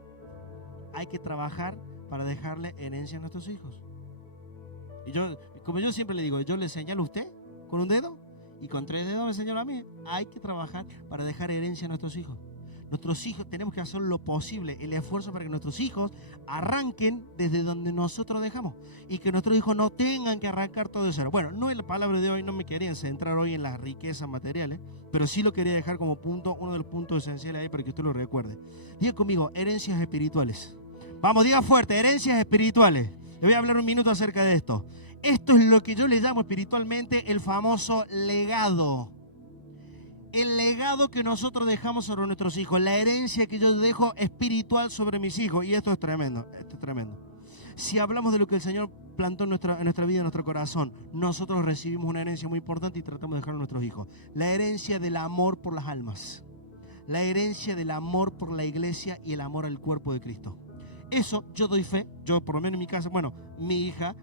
Hay que trabajar para dejarle herencia a nuestros hijos. Y yo, como yo siempre le digo, yo le señalo a usted con un dedo y con 3 dedos me señalo a mí. Hay que trabajar para dejar herencia a nuestros hijos. Nuestros hijos tenemos que hacer lo posible, el esfuerzo para que nuestros hijos arranquen desde donde nosotros dejamos y que nuestros hijos no tengan que arrancar todo de cero. Bueno, no en la palabra de hoy, no me quería centrar hoy en las riquezas materiales, pero sí lo quería dejar como punto, uno de los puntos esenciales ahí para que usted lo recuerde. Diga conmigo, herencias espirituales. Vamos, diga fuerte, herencias espirituales. Le voy a hablar un minuto acerca de esto. Esto es lo que yo le llamo espiritualmente el famoso legado. El legado que nosotros dejamos sobre nuestros hijos, la herencia que yo dejo espiritual sobre mis hijos. Y esto es tremendo, Si hablamos de lo que el Señor plantó en nuestra vida, en nuestro corazón, nosotros recibimos una herencia muy importante y tratamos de dejarlo a nuestros hijos. La herencia del amor por las almas. La herencia del amor por la iglesia y el amor al cuerpo de Cristo. Eso yo doy fe, yo por lo menos en mi casa, bueno, mi hija,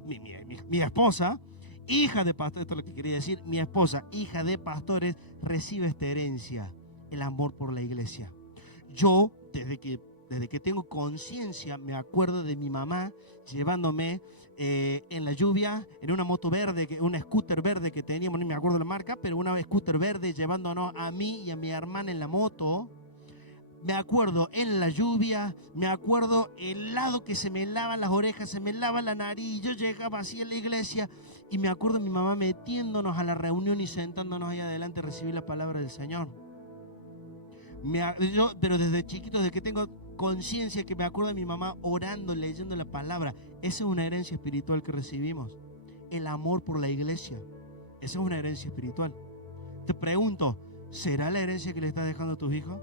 mi esposa, hija de pastores, esto es lo que quería decir, mi esposa, hija de pastores, recibe esta herencia, el amor por la iglesia. Yo, desde que tengo conciencia, me acuerdo de mi mamá llevándome en la lluvia, en una moto verde, una scooter verde que teníamos, no me acuerdo la marca, pero una scooter verde llevándonos a mí y a mi hermana en la moto. Me acuerdo en la lluvia, me acuerdo el lado que se me lavan las orejas, se me lava la nariz, yo llegaba así a la iglesia y me acuerdo de mi mamá metiéndonos a la reunión y sentándonos ahí adelante a recibir la palabra del Señor. Pero desde chiquito, desde que tengo conciencia, que me acuerdo de mi mamá orando, leyendo la palabra. Esa es una herencia espiritual que recibimos. El amor por la iglesia. Esa es una herencia espiritual. Te pregunto, ¿será la herencia que le estás dejando a tus hijos?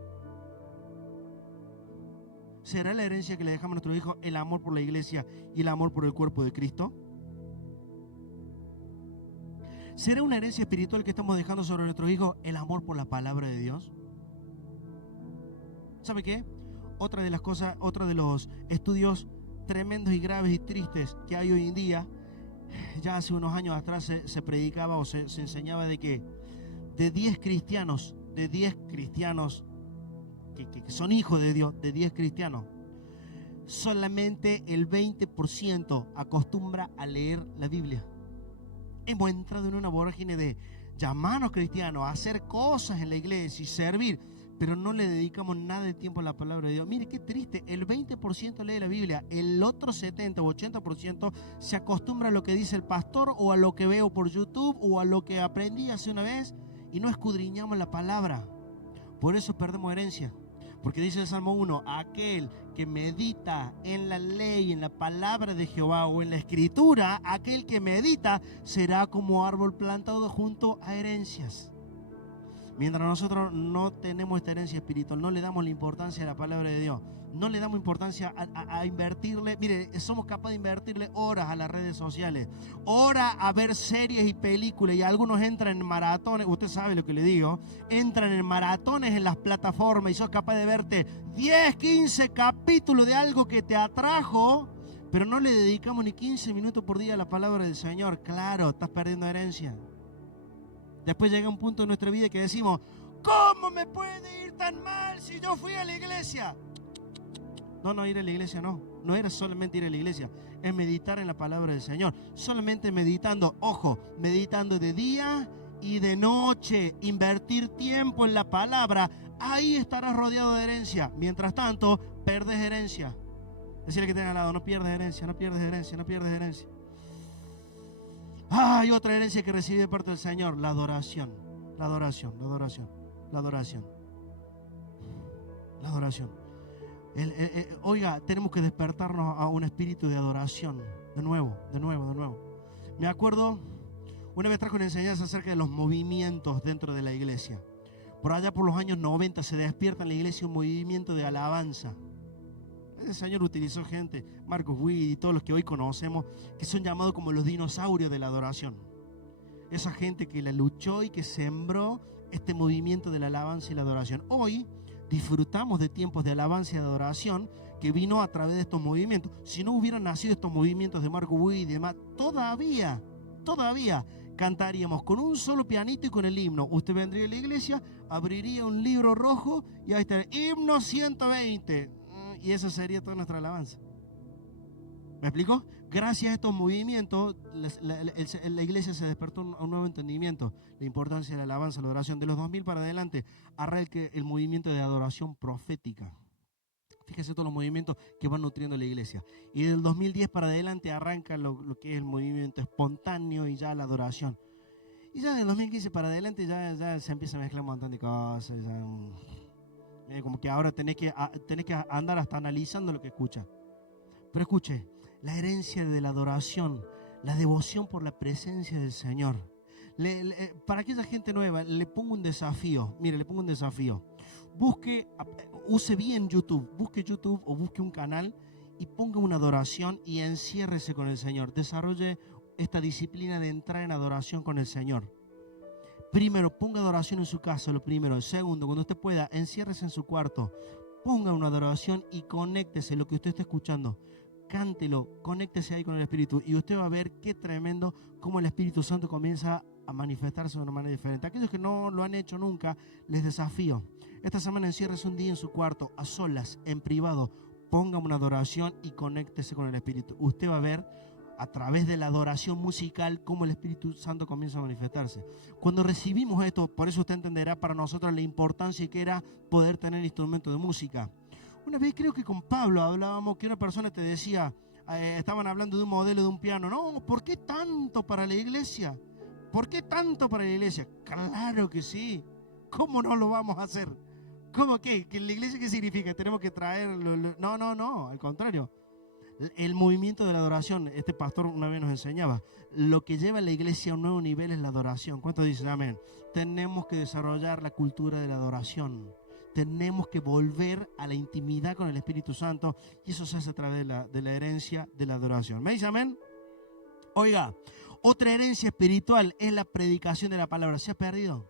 ¿Será la herencia que le dejamos a nuestros hijos el amor por la iglesia y el amor por el cuerpo de Cristo? ¿Será una herencia espiritual que estamos dejando sobre nuestros hijos el amor por la palabra de Dios? ¿Sabe qué? Otra de las cosas, otro de los estudios tremendos y graves y tristes que hay hoy en día Ya hace unos años atrás se predicaba o se enseñaba de que de 10 cristianos, que son hijos de Dios, de 10 cristianos, solamente el 20% acostumbra a leer la Biblia. Hemos entrado en una vorágine de llamarnos cristianos, a hacer cosas en la iglesia y servir, pero no le dedicamos nada de tiempo a la palabra de Dios. Mire qué triste, el 20% lee la Biblia, el otro 70 o 80% se acostumbra a lo que dice el pastor o a lo que veo por YouTube o a lo que aprendí hace una vez y no escudriñamos la palabra. Por eso perdemos herencia. Porque dice el Salmo 1, aquel que medita en la ley, en la palabra de Jehová o en la escritura, aquel que medita será como árbol plantado junto a herencias. Mientras nosotros no tenemos esta herencia espiritual, no le damos la importancia a la palabra de Dios, no le damos importancia a invertirle, mire, somos capaces de invertirle horas a las redes sociales, horas a ver series y películas, y algunos entran en maratones, usted sabe lo que le digo, entran en maratones en las plataformas y sos capaz de verte 10, 15 capítulos de algo que te atrajo, pero no le dedicamos ni 15 minutos por día a la palabra del Señor. Claro, estás perdiendo herencia. Después llega un punto en nuestra vida que decimos, ¿cómo me puede ir tan mal si yo fui a la iglesia? No, ir a la iglesia no era solamente ir a la iglesia, es meditar en la palabra del Señor. Solamente meditando, ojo, meditando de día y de noche, invertir tiempo en la palabra, ahí estarás rodeado de herencia. Mientras tanto, perdes herencia. Decirle que tenga al lado, no pierdes herencia, no pierdes herencia, no pierdes herencia. Hay otra herencia que recibí de parte del Señor, la adoración. La adoración. Oiga, tenemos que despertarnos a un espíritu de adoración. De nuevo. Me acuerdo, una vez trajo una enseñanza acerca de los movimientos dentro de la iglesia. Por allá por los años 90 se despierta en la iglesia un movimiento de alabanza. El Señor utilizó gente, Marcos Witt y todos los que hoy conocemos, que son llamados como los dinosaurios de la adoración. Esa gente que la luchó y que sembró este movimiento de la alabanza y la adoración. Hoy disfrutamos de tiempos de alabanza y de adoración que vino a través de estos movimientos. Si no hubieran nacido estos movimientos de Marcos Witt y demás, todavía cantaríamos con un solo pianito y con el himno. Usted vendría a la iglesia, abriría un libro rojo y ahí está el himno 120. Y esa sería toda nuestra alabanza. ¿Me explico? Gracias a estos movimientos, la iglesia se despertó a un nuevo entendimiento, la importancia de la alabanza, la adoración. De los 2000 para adelante, arranca el movimiento de adoración profética. Fíjese todos los movimientos que van nutriendo la iglesia. Y del 2010 para adelante arranca lo que es el movimiento espontáneo y ya la adoración. Y ya del 2015 para adelante ya se empieza a mezclar un montón de cosas. Como que ahora tenés que andar hasta analizando lo que escucha. Pero escuche, la herencia de la adoración, la devoción por la presencia del Señor. Para aquella gente nueva, le pongo un desafío. Mire, le pongo un desafío. Use bien YouTube, busque YouTube o busque un canal y ponga una adoración y enciérrese con el Señor. Desarrolle esta disciplina de entrar en adoración con el Señor. Primero, ponga adoración en su casa, lo primero. Segundo, cuando usted pueda, enciérrese en su cuarto. Ponga una adoración y conéctese lo que usted está escuchando. Cántelo, conéctese ahí con el Espíritu y usted va a ver qué tremendo cómo el Espíritu Santo comienza a manifestarse de una manera diferente. Aquellos que no lo han hecho nunca, les desafío. Esta semana enciérrese un día en su cuarto, a solas, en privado. Ponga una adoración y conéctese con el Espíritu. Usted va a ver a través de la adoración musical cómo el Espíritu Santo comienza a manifestarse. Cuando recibimos esto, por eso usted entenderá para nosotros la importancia que era poder tener instrumentos de música. Una vez creo que con Pablo hablábamos que una persona te decía, estaban hablando de un modelo de un piano. No, ¿por qué tanto para la iglesia? ¿Por qué tanto para la iglesia? Claro que sí. ¿Cómo no lo vamos a hacer? ¿Cómo qué? ¿Que la iglesia qué significa? ¿Tenemos que traerlo? No, al contrario. El movimiento de la adoración, este pastor una vez nos enseñaba, lo que lleva a la iglesia a un nuevo nivel es la adoración. ¿Cuántos dicen amén? Tenemos que desarrollar la cultura de la adoración. Tenemos que volver a la intimidad con el Espíritu Santo y eso se hace a través de la herencia de la adoración. ¿Me dice amén? Oiga, otra herencia espiritual es la predicación de la palabra. ¿Se ha perdido?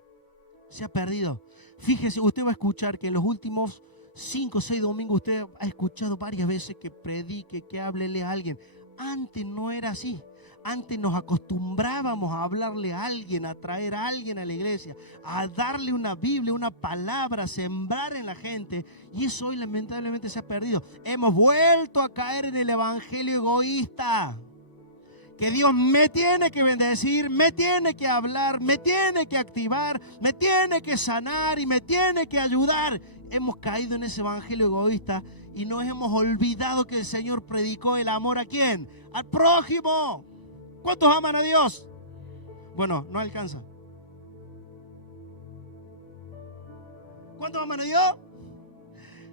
Se ha perdido. Fíjese, usted va a escuchar que en los últimos 5 o 6 domingos usted ha escuchado varias veces que predique, que hable a alguien. Antes no era así. Antes nos acostumbrábamos a hablarle a alguien, a traer a alguien a la iglesia, a darle una Biblia, una palabra, a sembrar en la gente. Y eso hoy lamentablemente se ha perdido. Hemos vuelto a caer en el evangelio egoísta. Que Dios me tiene que bendecir, me tiene que hablar, me tiene que activar, me tiene que sanar y me tiene que ayudar. Hemos caído en ese evangelio egoísta y nos hemos olvidado que el Señor predicó el amor ¿a quién? Al prójimo. ¿Cuántos aman a Dios? Bueno, no alcanza. ¿Cuántos aman a Dios?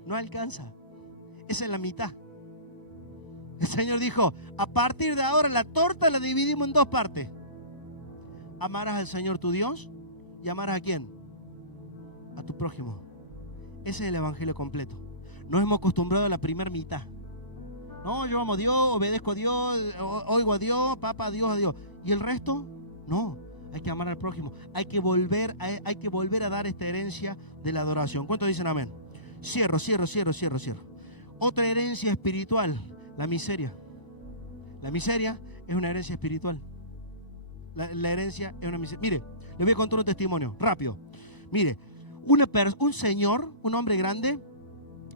No alcanza. Esa es la mitad. El Señor dijo, a partir de ahora la torta la dividimos en dos partes. Amarás al Señor tu Dios y amarás ¿a quién? A tu prójimo. Ese es el evangelio completo. Nos hemos acostumbrado a la primera mitad. No, yo amo a Dios, obedezco a Dios, oigo a Dios, papa a Dios, a Dios. ¿Y el resto? No, hay que amar al prójimo. Hay que volver a dar esta herencia de la adoración. ¿Cuántos dicen amén? Cierro. Otra herencia espiritual, la miseria. La miseria es una herencia espiritual. La herencia es una miseria. Mire, le voy a contar un testimonio, rápido. Mire, un señor, un hombre grande,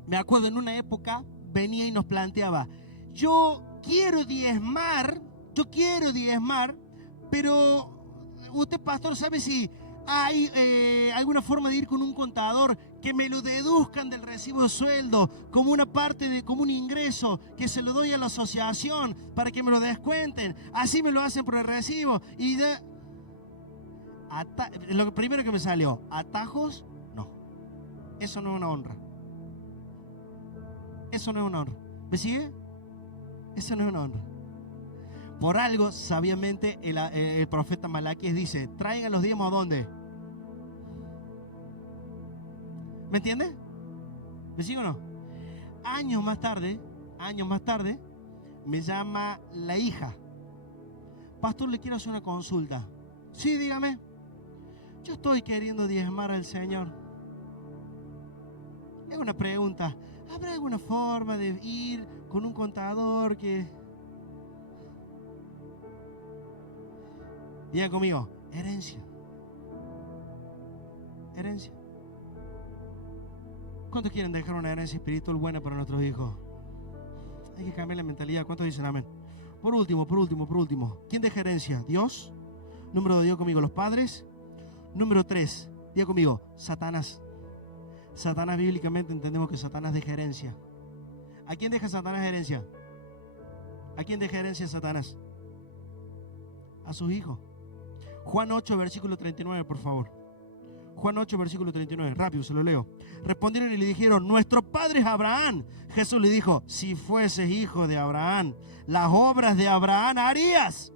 me acuerdo en una época, venía y nos planteaba, yo quiero diezmar, pero usted, pastor, ¿sabe si hay alguna forma de ir con un contador que me lo deduzcan del recibo de sueldo como una parte como un ingreso, que se lo doy a la asociación para que me lo descuenten? Así me lo hacen por el recibo. Y lo primero que me salió, atajos, no. Eso no es una honra. Eso no es una honra. ¿Me sigue? Eso no es una honra. Por algo, sabiamente, el profeta Malaquías dice, traigan los diezmos ¿a dónde? ¿Me entiende? ¿Me sigue o no? Años más tarde, me llama la hija. Pastor, le quiero hacer una consulta. Sí, dígame. Yo estoy queriendo diezmar al Señor. Es una pregunta. ¿Habrá alguna forma de ir con un contador que... Diga conmigo, herencia. Herencia. ¿Cuántos quieren dejar una herencia espiritual buena para nuestros hijos? Hay que cambiar la mentalidad. ¿Cuántos dicen amén? Por último. ¿Quién deja herencia? Dios. Número 2, diga conmigo, los padres. Número 3, diga conmigo, Satanás. Satanás, bíblicamente entendemos que Satanás deja herencia. ¿A quién deja Satanás herencia? ¿A quién deja herencia Satanás? A sus hijos. Juan 8, versículo 39, por favor. Juan 8, versículo 39, rápido, se lo leo. Respondieron y le dijeron, nuestro padre es Abraham. Jesús le dijo, si fueses hijo de Abraham, las obras de Abraham harías.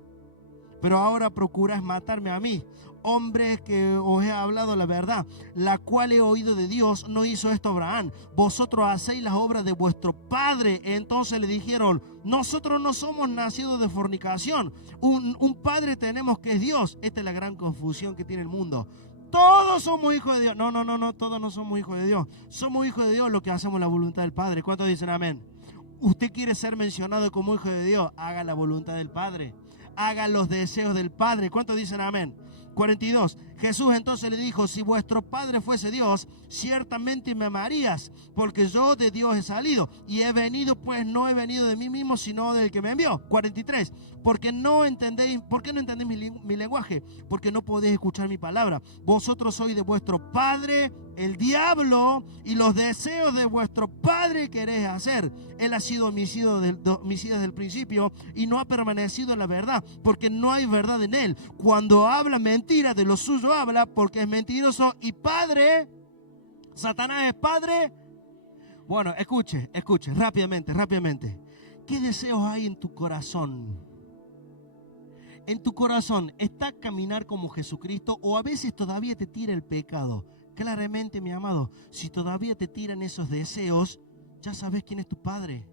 Pero ahora procuras matarme a mí, hombre que os he hablado la verdad, la cual he oído de Dios. No hizo esto Abraham. Vosotros hacéis las obras de vuestro padre. Entonces le dijeron, nosotros no somos nacidos de fornicación. Un padre tenemos que es Dios. Esta es la gran confusión que tiene el mundo. Todos somos hijos de Dios. No, todos no somos hijos de Dios. Somos hijos de Dios los que hacemos la voluntad del Padre. ¿Cuántos dicen amén? Usted quiere ser mencionado como hijo de Dios, haga la voluntad del Padre. Haga los deseos del Padre. ¿Cuántos dicen amén? 42. Jesús entonces le dijo, si vuestro Padre fuese Dios, ciertamente me amarías, porque yo de Dios he salido y he venido, pues no he venido de mí mismo, sino del que me envió. 43. ¿Por qué no entendéis mi lenguaje? Porque no podéis escuchar mi palabra. Vosotros sois de vuestro padre el diablo, y los deseos de vuestro padre queréis hacer. Él ha sido homicida desde el principio y no ha permanecido en la verdad, porque no hay verdad en él. Cuando habla mentira, de lo suyo habla, porque es mentiroso y padre. Satanás es padre. Bueno, escuche, rápidamente. ¿Qué deseos hay en tu corazón? En tu corazón, ¿está caminar como Jesucristo o a veces todavía te tira el pecado? Claramente, mi amado, si todavía te tiran esos deseos, ya sabes quién es tu padre.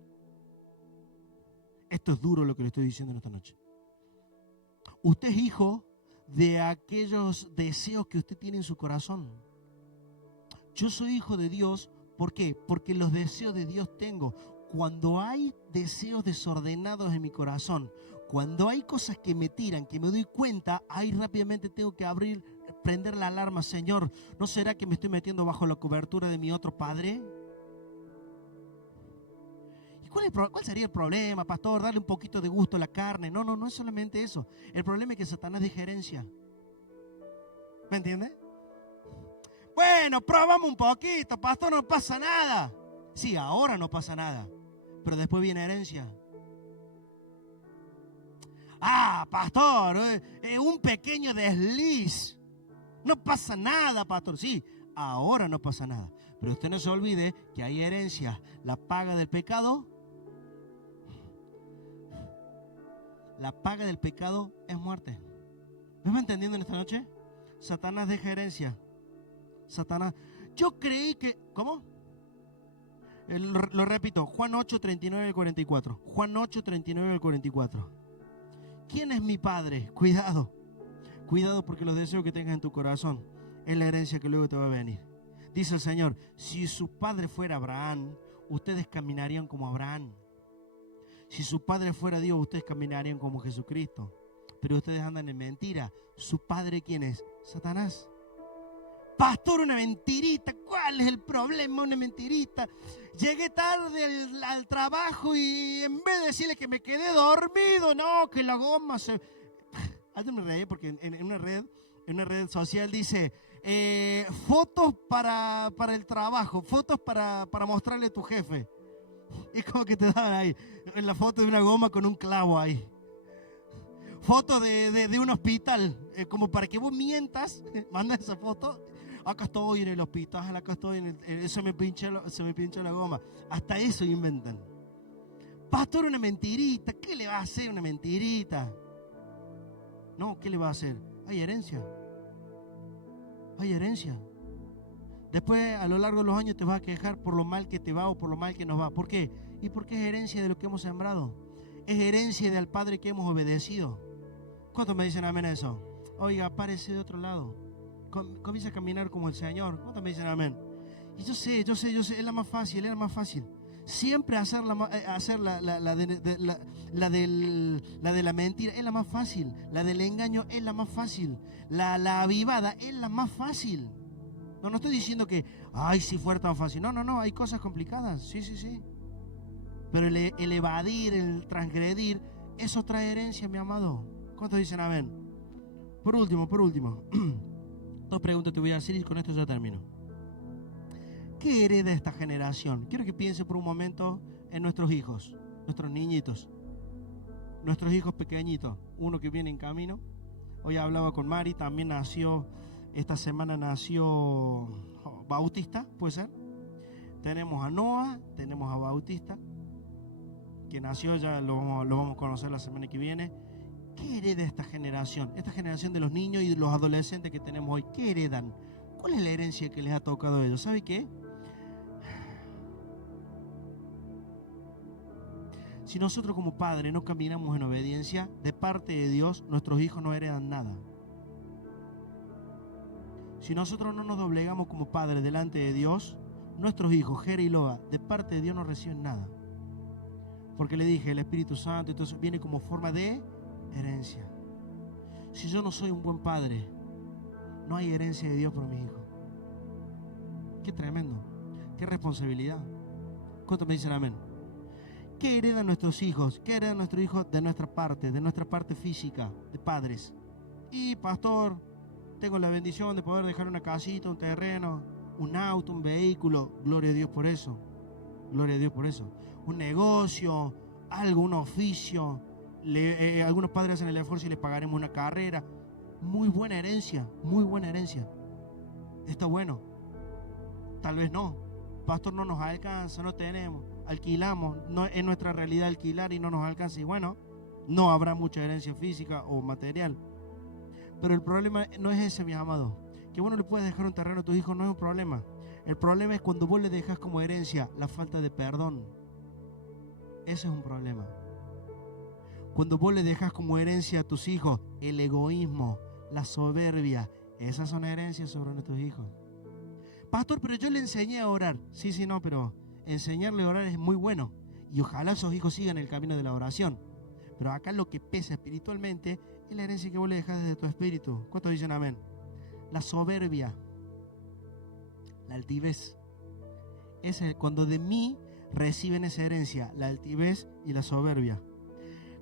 Esto es duro lo que le estoy diciendo en esta noche. Usted es hijo de aquellos deseos que usted tiene en su corazón. Yo soy hijo de Dios, ¿por qué? Porque los deseos de Dios tengo. Cuando hay deseos desordenados en mi corazón, Cuando hay cosas que me tiran, que me doy cuenta, ahí rápidamente tengo que prender la alarma. Señor, ¿no será que me estoy metiendo bajo la cobertura de mi otro padre? ¿Y cuál sería el problema, pastor? Darle un poquito de gusto a la carne. No, no es solamente eso. El problema es que Satanás deja herencia. ¿Me entiende? Bueno, probamos un poquito, pastor, no pasa nada. Sí, ahora no pasa nada, pero después viene herencia. Ah, pastor, un pequeño desliz. No pasa nada, pastor. Sí, ahora no pasa nada. Pero usted no se olvide que hay herencia. La paga del pecado. La paga del pecado es muerte. ¿Me va entendiendo en esta noche? Satanás deja herencia. Satanás. Yo creí que... ¿Cómo? Lo repito. Juan 8, 39 al 44. Juan 8, 39 al 44. ¿Quién es mi padre? Cuidado. Cuidado, porque los deseos que tengas en tu corazón es la herencia que luego te va a venir. Dice el Señor, si su padre fuera Abraham, ustedes caminarían como Abraham. Si su padre fuera Dios, ustedes caminarían como Jesucristo. Pero ustedes andan en mentira. ¿Su padre quién es? Satanás. Pastor, una mentirita. ¿Cuál es el problema? Una mentirita. Llegué tarde al trabajo y en vez de decirle que me quedé dormido, no, que la goma se... Ayer me reí porque en una red social dice fotos para el trabajo, fotos para mostrarle a tu jefe. Y como que te daban ahí en la foto de una goma con un clavo ahí. Fotos de un hospital, como para que vos mientas, manda esa foto. Acá estoy en el hospital, acá estoy se me pincha la goma. Hasta eso inventan. Pastor, una mentirita. ¿Qué le va a hacer una mentirita? No, ¿qué le va a hacer? Hay herencia. Hay herencia. Después, a lo largo de los años, te vas a quejar por lo mal que te va o por lo mal que nos va. ¿Por qué? Y porque es herencia de lo que hemos sembrado. Es herencia del Padre que hemos obedecido. ¿Cuántos me dicen amén a eso? Oiga, párese de otro lado. Comienza a caminar como el Señor. ¿Cuántos me dicen amén? Y yo sé, es la más fácil. Siempre hacer la de la mentira es la más fácil. La del engaño es la más fácil. La avivada es la más fácil. No estoy diciendo que, ay, si fuera tan fácil. No, hay cosas complicadas. Sí. Pero el evadir, el transgredir, eso trae herencia, mi amado. ¿Cuántos dicen amén? Por último. 2 preguntas te voy a hacer y con esto ya termino. ¿Qué hereda esta generación? Quiero que piense por un momento en nuestros hijos, nuestros niñitos, nuestros hijos pequeñitos. Uno que viene en camino. Hoy hablaba con Mari, también esta semana nació Bautista, ¿puede ser? Tenemos a Noah, tenemos a Bautista, que nació, ya lo vamos a conocer la semana que viene. ¿Qué hereda esta generación? Esta generación de los niños y de los adolescentes que tenemos hoy, ¿qué heredan? ¿Cuál es la herencia que les ha tocado a ellos? ¿Sabe qué? Si nosotros como padres no caminamos en obediencia, de parte de Dios, nuestros hijos no heredan nada. Si nosotros no nos doblegamos como padres delante de Dios, nuestros hijos, Jera y Loa, de parte de Dios no reciben nada. Porque le dije, el Espíritu Santo, entonces viene como forma de herencia. Si yo no soy un buen padre, no hay herencia de Dios por mis hijos. Qué tremendo, qué responsabilidad. ¿Cuántos me dicen amén? ¿Qué heredan nuestros hijos? ¿Qué heredan nuestros hijos de nuestra parte física, de padres? Y pastor, tengo la bendición de poder dejar una casita, un terreno, un auto, un vehículo. Gloria a Dios por eso. Gloria a Dios por eso. Un negocio, algo, un oficio. Algunos padres hacen el esfuerzo y les pagaremos una carrera. Muy buena herencia, muy buena herencia. Está bueno. Tal vez no. Pastor, no nos alcanza, no tenemos. Alquilamos, no es nuestra realidad alquilar y no nos alcanza. Y bueno, no habrá mucha herencia física o material. Pero el problema no es ese, mis amados. Que vos no le puedes dejar un terreno a tus hijos no es un problema. El problema es cuando vos le dejas como herencia la falta de perdón. Ese es un problema. Cuando vos le dejas como herencia a tus hijos el egoísmo, la soberbia, esas son herencias sobre nuestros hijos. Pastor, pero yo le enseñé a orar. Sí, no, pero enseñarle a orar es muy bueno. Y ojalá esos hijos sigan el camino de la oración. Pero acá lo que pesa espiritualmente es la herencia que vos le dejás desde tu espíritu. ¿Cuántos dicen amén? La soberbia, la altivez. Es cuando de mí reciben esa herencia, la altivez y la soberbia.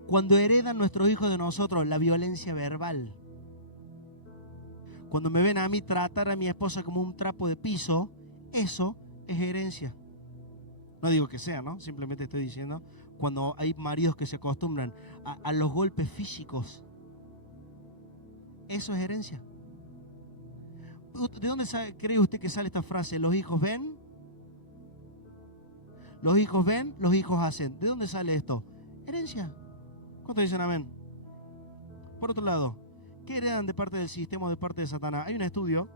Cuando heredan nuestros hijos de nosotros, la violencia verbal. Cuando me ven a mí tratar a mi esposa como un trapo de piso, eso es herencia. No digo que sea, ¿no? Simplemente estoy diciendo, cuando hay maridos que se acostumbran a los golpes físicos, eso es herencia. ¿De dónde cree usted que sale esta frase? Los hijos ven, los hijos ven, los hijos hacen. ¿De dónde sale esto? Herencia. ¿Cuántos dicen amén? Por otro lado, ¿qué heredan de parte del sistema o de parte de Satanás? Hay un estudio,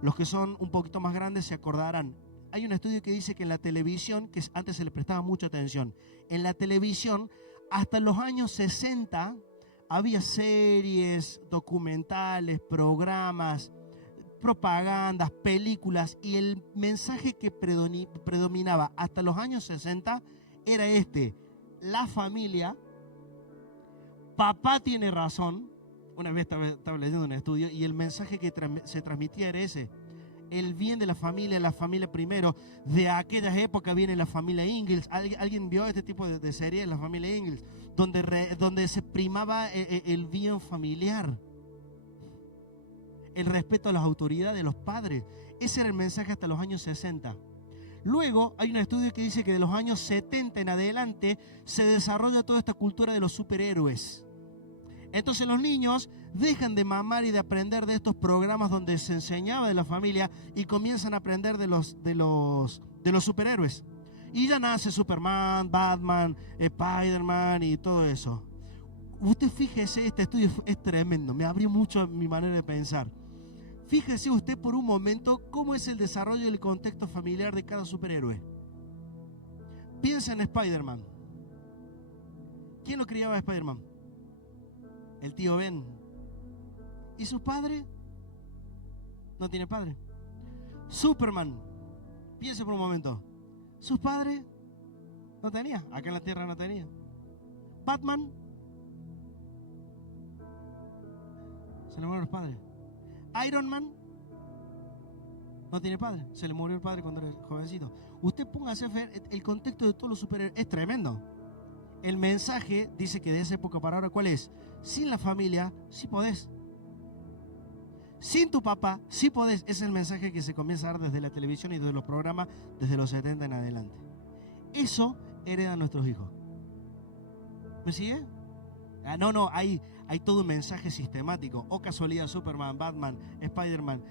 los que son un poquito más grandes se acordarán. Hay un estudio que dice que en la televisión, que antes se le prestaba mucha atención, en la televisión hasta los años 60 había series, documentales, programas, propagandas, películas, y el mensaje que predominaba hasta los años 60 era este: la familia, papá tiene razón. Una vez estaba leyendo un estudio y el mensaje que se transmitía era ese: el bien de la familia primero. De aquellas épocas viene la familia Ingalls. ¿Alguien vio este tipo de series, la familia Ingalls? Donde se primaba el bien familiar, el respeto a las autoridades de los padres. Ese era el mensaje hasta los años 60. Luego hay un estudio que dice que de los años 70 en adelante se desarrolla toda esta cultura de los superhéroes. Entonces los niños dejan de mamar y de aprender de estos programas donde se enseñaba de la familia y comienzan a aprender de los superhéroes. Y ya nace Superman, Batman, Spider-Man y todo eso. Usted fíjese, este estudio es tremendo, me abrió mucho mi manera de pensar. Fíjese usted por un momento cómo es el desarrollo del contexto familiar de cada superhéroe. Piensa en Spider-Man. ¿Quién lo criaba a Spider-Man? El tío Ben. ¿Y su padre? No tiene padre. Superman. Piense por un momento. ¿Sus padres? No tenía. Acá en la tierra no tenía. Batman. Se le murieron los padres. Iron Man. No tiene padre. Se le murió el padre cuando era jovencito. Usted póngase a ver el contexto de todos los superhéroes. Es tremendo. El mensaje dice que de esa época para ahora, ¿cuál es? Sin la familia, sí podés. Sin tu papá, sí podés. Ese es el mensaje que se comienza a dar desde la televisión y desde los programas desde los 70 en adelante. Eso heredan nuestros hijos. ¿Me sigue? No, hay todo un mensaje sistemático. O casualidad, Superman, Batman, Spider-Man,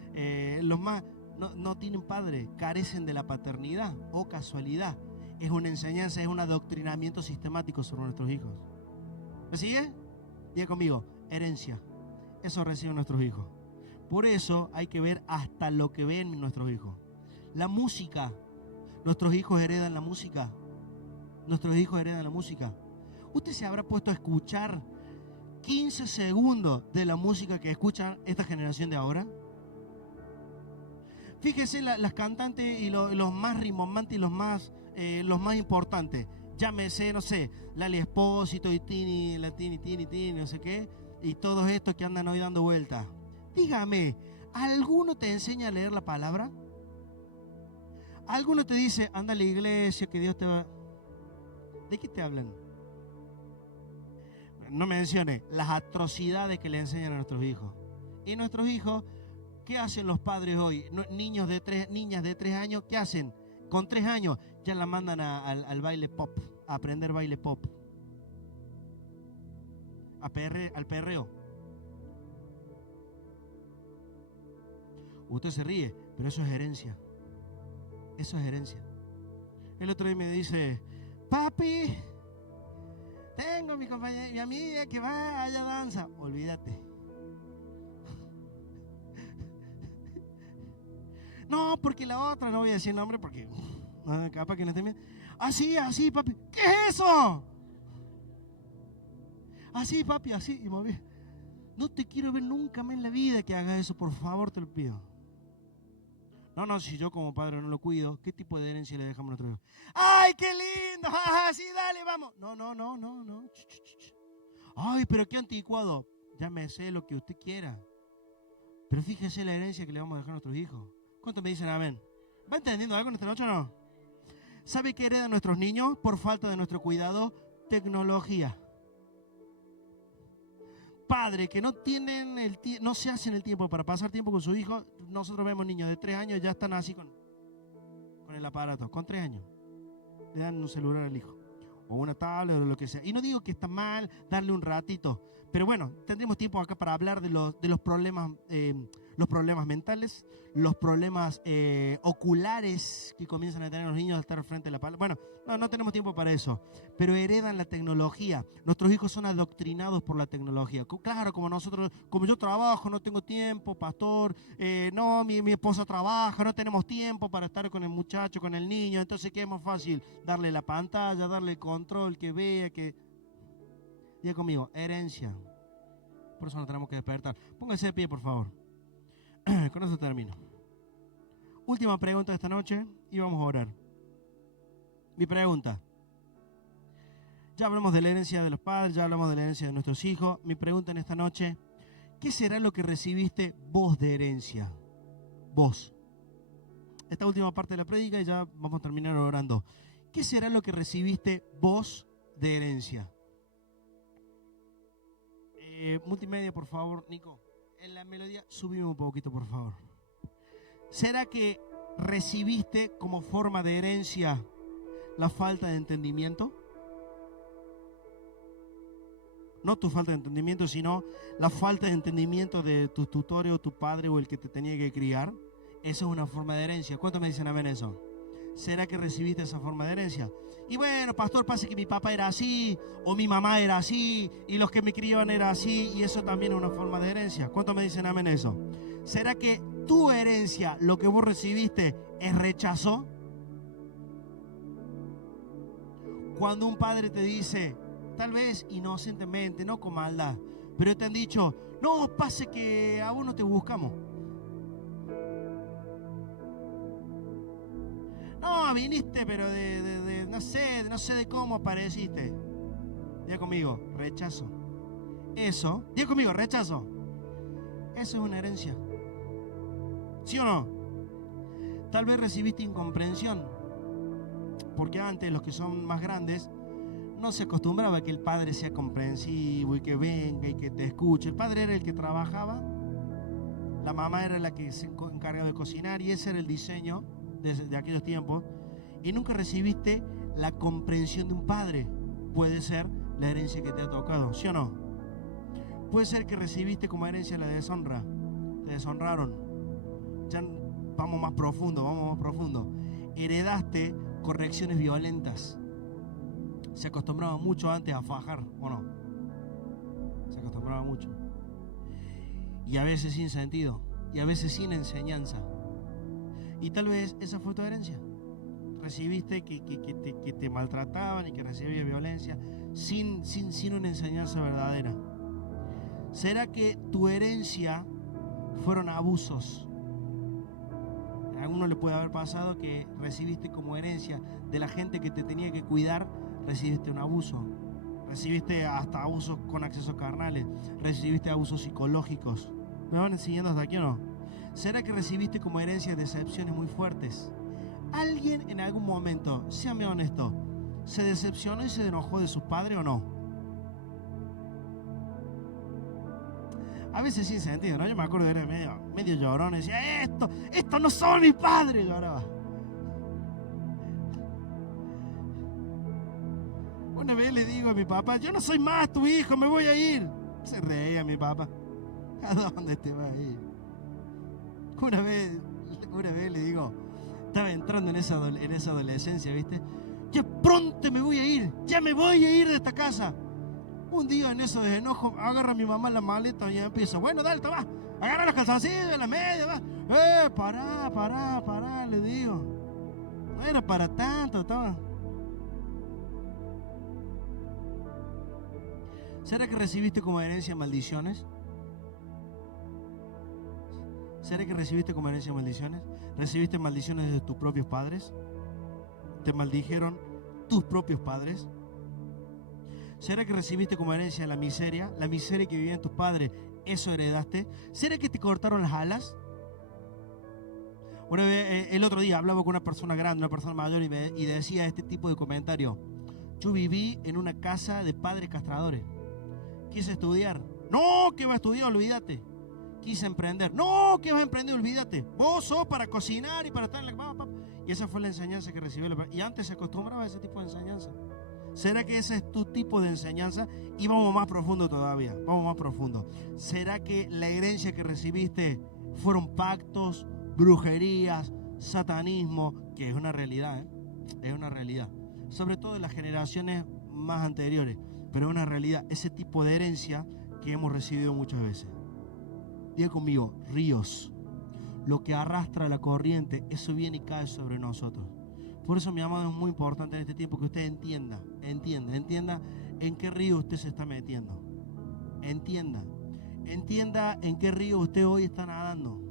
los más no tienen padre, carecen de la paternidad. O casualidad. Es una enseñanza, es un adoctrinamiento sistemático sobre nuestros hijos. ¿Me sigue? Diga conmigo, herencia. Eso reciben nuestros hijos. Por eso hay que ver hasta lo que ven nuestros hijos. La música. Nuestros hijos heredan la música. Nuestros hijos heredan la música. ¿Usted se habrá puesto a escuchar 15 segundos de la música que escucha esta generación de ahora? Fíjese las cantantes y los más rimbombantes y los más importantes. Llámese, no sé, Lali Espósito y Tini, no sé qué, y todos estos que andan hoy dando vueltas. Dígame, ¿alguno te enseña a leer la palabra? ¿Alguno te dice, anda a la iglesia, que Dios te va? ¿De qué te hablan? No mencione las atrocidades que le enseñan a nuestros hijos. Y nuestros hijos, ¿qué hacen los padres hoy? Niñas de 3 años, ¿qué hacen? Con 3 años ya la mandan al baile pop, a aprender baile pop, al perreo. Usted se ríe, pero eso es herencia. Eso es herencia. El otro día me dice, papi, tengo mi compañera, mi amiga que va allá a danza. Olvídate. No, porque la otra, no voy a decir nombre porque capaz que no esté bien. Así, papi. ¿Qué es eso? Así, papi, así. Y moví. No te quiero ver nunca más en la vida que hagas eso, por favor, te lo pido. No, si yo como padre no lo cuido, ¿qué tipo de herencia le dejamos a nuestro hijo? ¡Ay, qué lindo! ¡Sí, dale, vamos! No. Ay, pero qué anticuado. Llámese lo que usted quiera. Pero fíjese la herencia que le vamos a dejar a nuestros hijos. ¿Cuántos me dicen amén? ¿Va entendiendo algo en esta noche o no? ¿Sabe qué heredan nuestros niños por falta de nuestro cuidado? Tecnología. Padre que no tienen no se hacen el tiempo para pasar tiempo con su hijo. Nosotros vemos niños de 3 años ya están así con el aparato, con 3 años. Le dan un celular al hijo, o una tablet o lo que sea. Y no digo que está mal darle un ratito, pero bueno, tendremos tiempo acá para hablar de los problemas mentales, los problemas oculares que comienzan a tener los niños al estar frente a la pantalla. Bueno, no tenemos tiempo para eso, pero heredan la tecnología. Nuestros hijos son adoctrinados por la tecnología. Claro, como yo trabajo, no tengo tiempo, pastor, no, mi esposa trabaja, no tenemos tiempo para estar con el muchacho, con el niño, entonces ¿qué es más fácil? Darle la pantalla, darle el control, que vea, que... Diga conmigo, herencia. Por eso nos tenemos que despertar. Póngase de pie, por favor. Con eso termino. Última pregunta de esta noche y vamos a orar. Mi pregunta. Ya hablamos de la herencia de los padres, ya hablamos de la herencia de nuestros hijos. Mi pregunta en esta noche, ¿qué será lo que recibiste vos de herencia? Vos. Esta última parte de la prédica y ya vamos a terminar orando. ¿Qué será lo que recibiste vos de herencia? Multimedia, por favor, Nico. En la melodía, subime un poquito, por favor. ¿Será que recibiste como forma de herencia la falta de entendimiento? No tu falta de entendimiento, sino la falta de entendimiento de tus tutores o tu padre o el que te tenía que criar. Eso es una forma de herencia. ¿Cuántos me dicen amén eso? ¿Será que recibiste esa forma de herencia? Y bueno, pastor, pasa que mi papá era así, o mi mamá era así, y los que me criaban era así, y eso también es una forma de herencia. ¿Cuántos me dicen amén eso? ¿Será que tu herencia, lo que vos recibiste, es rechazo? Cuando un padre te dice, tal vez inocentemente, no con maldad, pero te han dicho, no, pase que a vos no te buscamos. No, viniste, pero no sé de cómo apareciste. Diga conmigo, rechazo. Eso, diga conmigo, rechazo. Eso es una herencia. ¿Sí o no? Tal vez recibiste incomprensión. Porque antes, los que son más grandes, no se acostumbraba a que el padre sea comprensivo y que venga y que te escuche. El padre era el que trabajaba, la mamá era la que se encargaba de cocinar y ese era el diseño de aquellos tiempos. Y nunca recibiste la comprensión de un padre. Puede ser la herencia que te ha tocado, ¿sí o no? Puede ser que recibiste como herencia la deshonra. Te deshonraron. Ya vamos más profundo. Heredaste correcciones violentas. Se acostumbraba mucho antes a fajar, ¿o no? Se acostumbraba mucho. Y a veces sin sentido. Y a veces sin enseñanza. Y tal vez esa fue tu herencia. Recibiste que te maltrataban y que recibías violencia sin una enseñanza verdadera. ¿Será que tu herencia fueron abusos? A alguno le puede haber pasado que recibiste como herencia de la gente que te tenía que cuidar, recibiste un abuso. Recibiste hasta abusos con accesos carnales. Recibiste abusos psicológicos. ¿Me van enseñando hasta aquí o no? ¿Será que recibiste como herencia decepciones muy fuertes? ¿Alguien en algún momento, séame honesto, se decepcionó y se enojó de sus padres o no? A veces sin sentido, ¿no? Yo me acuerdo de era medio llorón y decía, esto no son mis padres, lloraba. Una vez le digo a mi papá, yo no soy más tu hijo, me voy a ir. Se reía mi papá. ¿A dónde te vas a ir? Una vez le digo, estaba entrando en esa adolescencia, ¿viste? Ya pronto me voy a ir, ya me voy a ir de esta casa. Un día en eso de enojo, agarra a mi mamá la maleta y empieza, bueno, dale, toma, agarra los calzoncillos, la media, va. Pará, le digo. No era para tanto, toma. ¿Será que recibiste como herencia maldiciones? ¿Será que recibiste como herencia maldiciones? ¿Recibiste maldiciones de tus propios padres? ¿Te maldijeron tus propios padres? ¿Será que recibiste como herencia la miseria que vivían tus padres? ¿Eso heredaste? ¿Será que te cortaron las alas? Una vez, el otro día hablaba con una persona grande, una persona mayor, y decía este tipo de comentario. Yo viví en una casa de padres castradores. Quise estudiar. No, ¿qué va a estudiar? Olvídate. Quise emprender. No, ¿qué vas a emprender? Olvídate. Vos sos para cocinar y para estar en la... Y esa fue la enseñanza que recibió. Y antes se acostumbraba a ese tipo de enseñanza. ¿Será que ese es tu tipo de enseñanza? Y vamos más profundo todavía. Vamos más profundo. ¿Será que la herencia que recibiste fueron pactos, brujerías, satanismo? Que es una realidad, ¿eh? Es una realidad. Sobre todo en las generaciones más anteriores. Pero es una realidad. Ese tipo de herencia que hemos recibido muchas veces. Diga conmigo, ríos. Lo que arrastra la corriente, eso viene y cae sobre nosotros. Por eso, mi amado, es muy importante en este tiempo que usted entienda en qué río usted se está metiendo. Entienda en qué río usted hoy está nadando.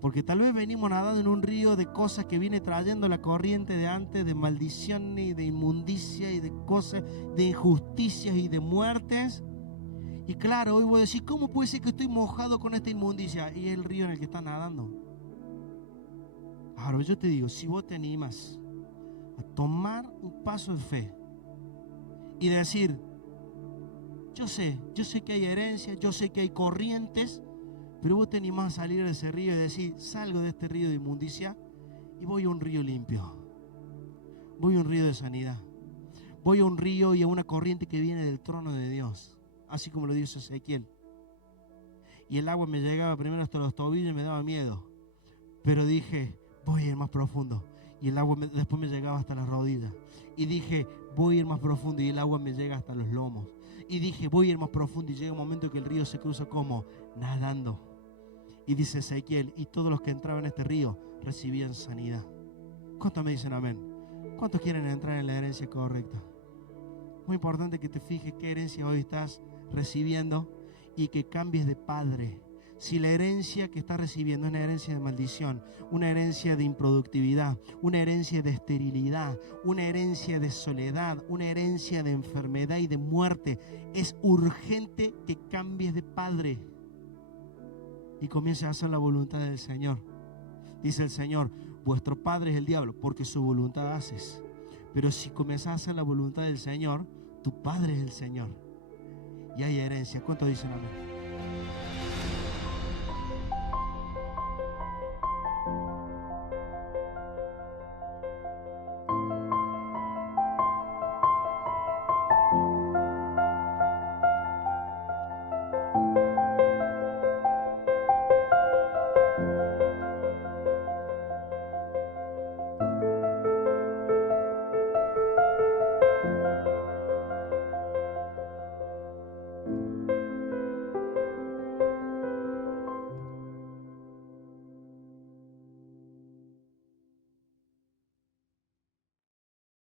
Porque tal vez venimos nadando en un río de cosas que viene trayendo la corriente de antes, de maldición y de inmundicia y de cosas, de injusticias y de muertes. Y claro, hoy voy a decir, ¿cómo puede ser que estoy mojado con esta inmundicia? Y es el río en el que está nadando. Ahora yo te digo, si vos te animas a tomar un paso de fe y decir, yo sé que hay herencias, yo sé que hay corrientes, pero vos te animás a salir de ese río y decir, salgo de este río de inmundicia y voy a un río limpio. Voy a un río de sanidad. Voy a un río y a una corriente que viene del trono de Dios. Así como lo dice Ezequiel. Y el agua me llegaba primero hasta los tobillos y me daba miedo. Pero dije, voy a ir más profundo. Y el agua después me llegaba hasta las rodillas. Y dije, voy a ir más profundo. Y el agua me llega hasta los lomos. Y dije, voy a ir más profundo. Y llega un momento que el río se cruza como nadando. Y dice Ezequiel, y todos los que entraban en este río recibían sanidad. ¿Cuántos me dicen amén? ¿Cuántos quieren entrar en la herencia correcta? Muy importante que te fijes qué herencia hoy estás recibiendo y que cambies de padre. Si la herencia que estás recibiendo es una herencia de maldición, una herencia de improductividad, una herencia de esterilidad, una herencia de soledad, una herencia de enfermedad y de muerte, es urgente que cambies de padre y comiences a hacer la voluntad del Señor. Dice el Señor, vuestro padre es el diablo, porque su voluntad haces. Pero si comienzas a hacer la voluntad del Señor, tu padre es el Señor. Y hay herencia. ¿Cuántos dicen amén?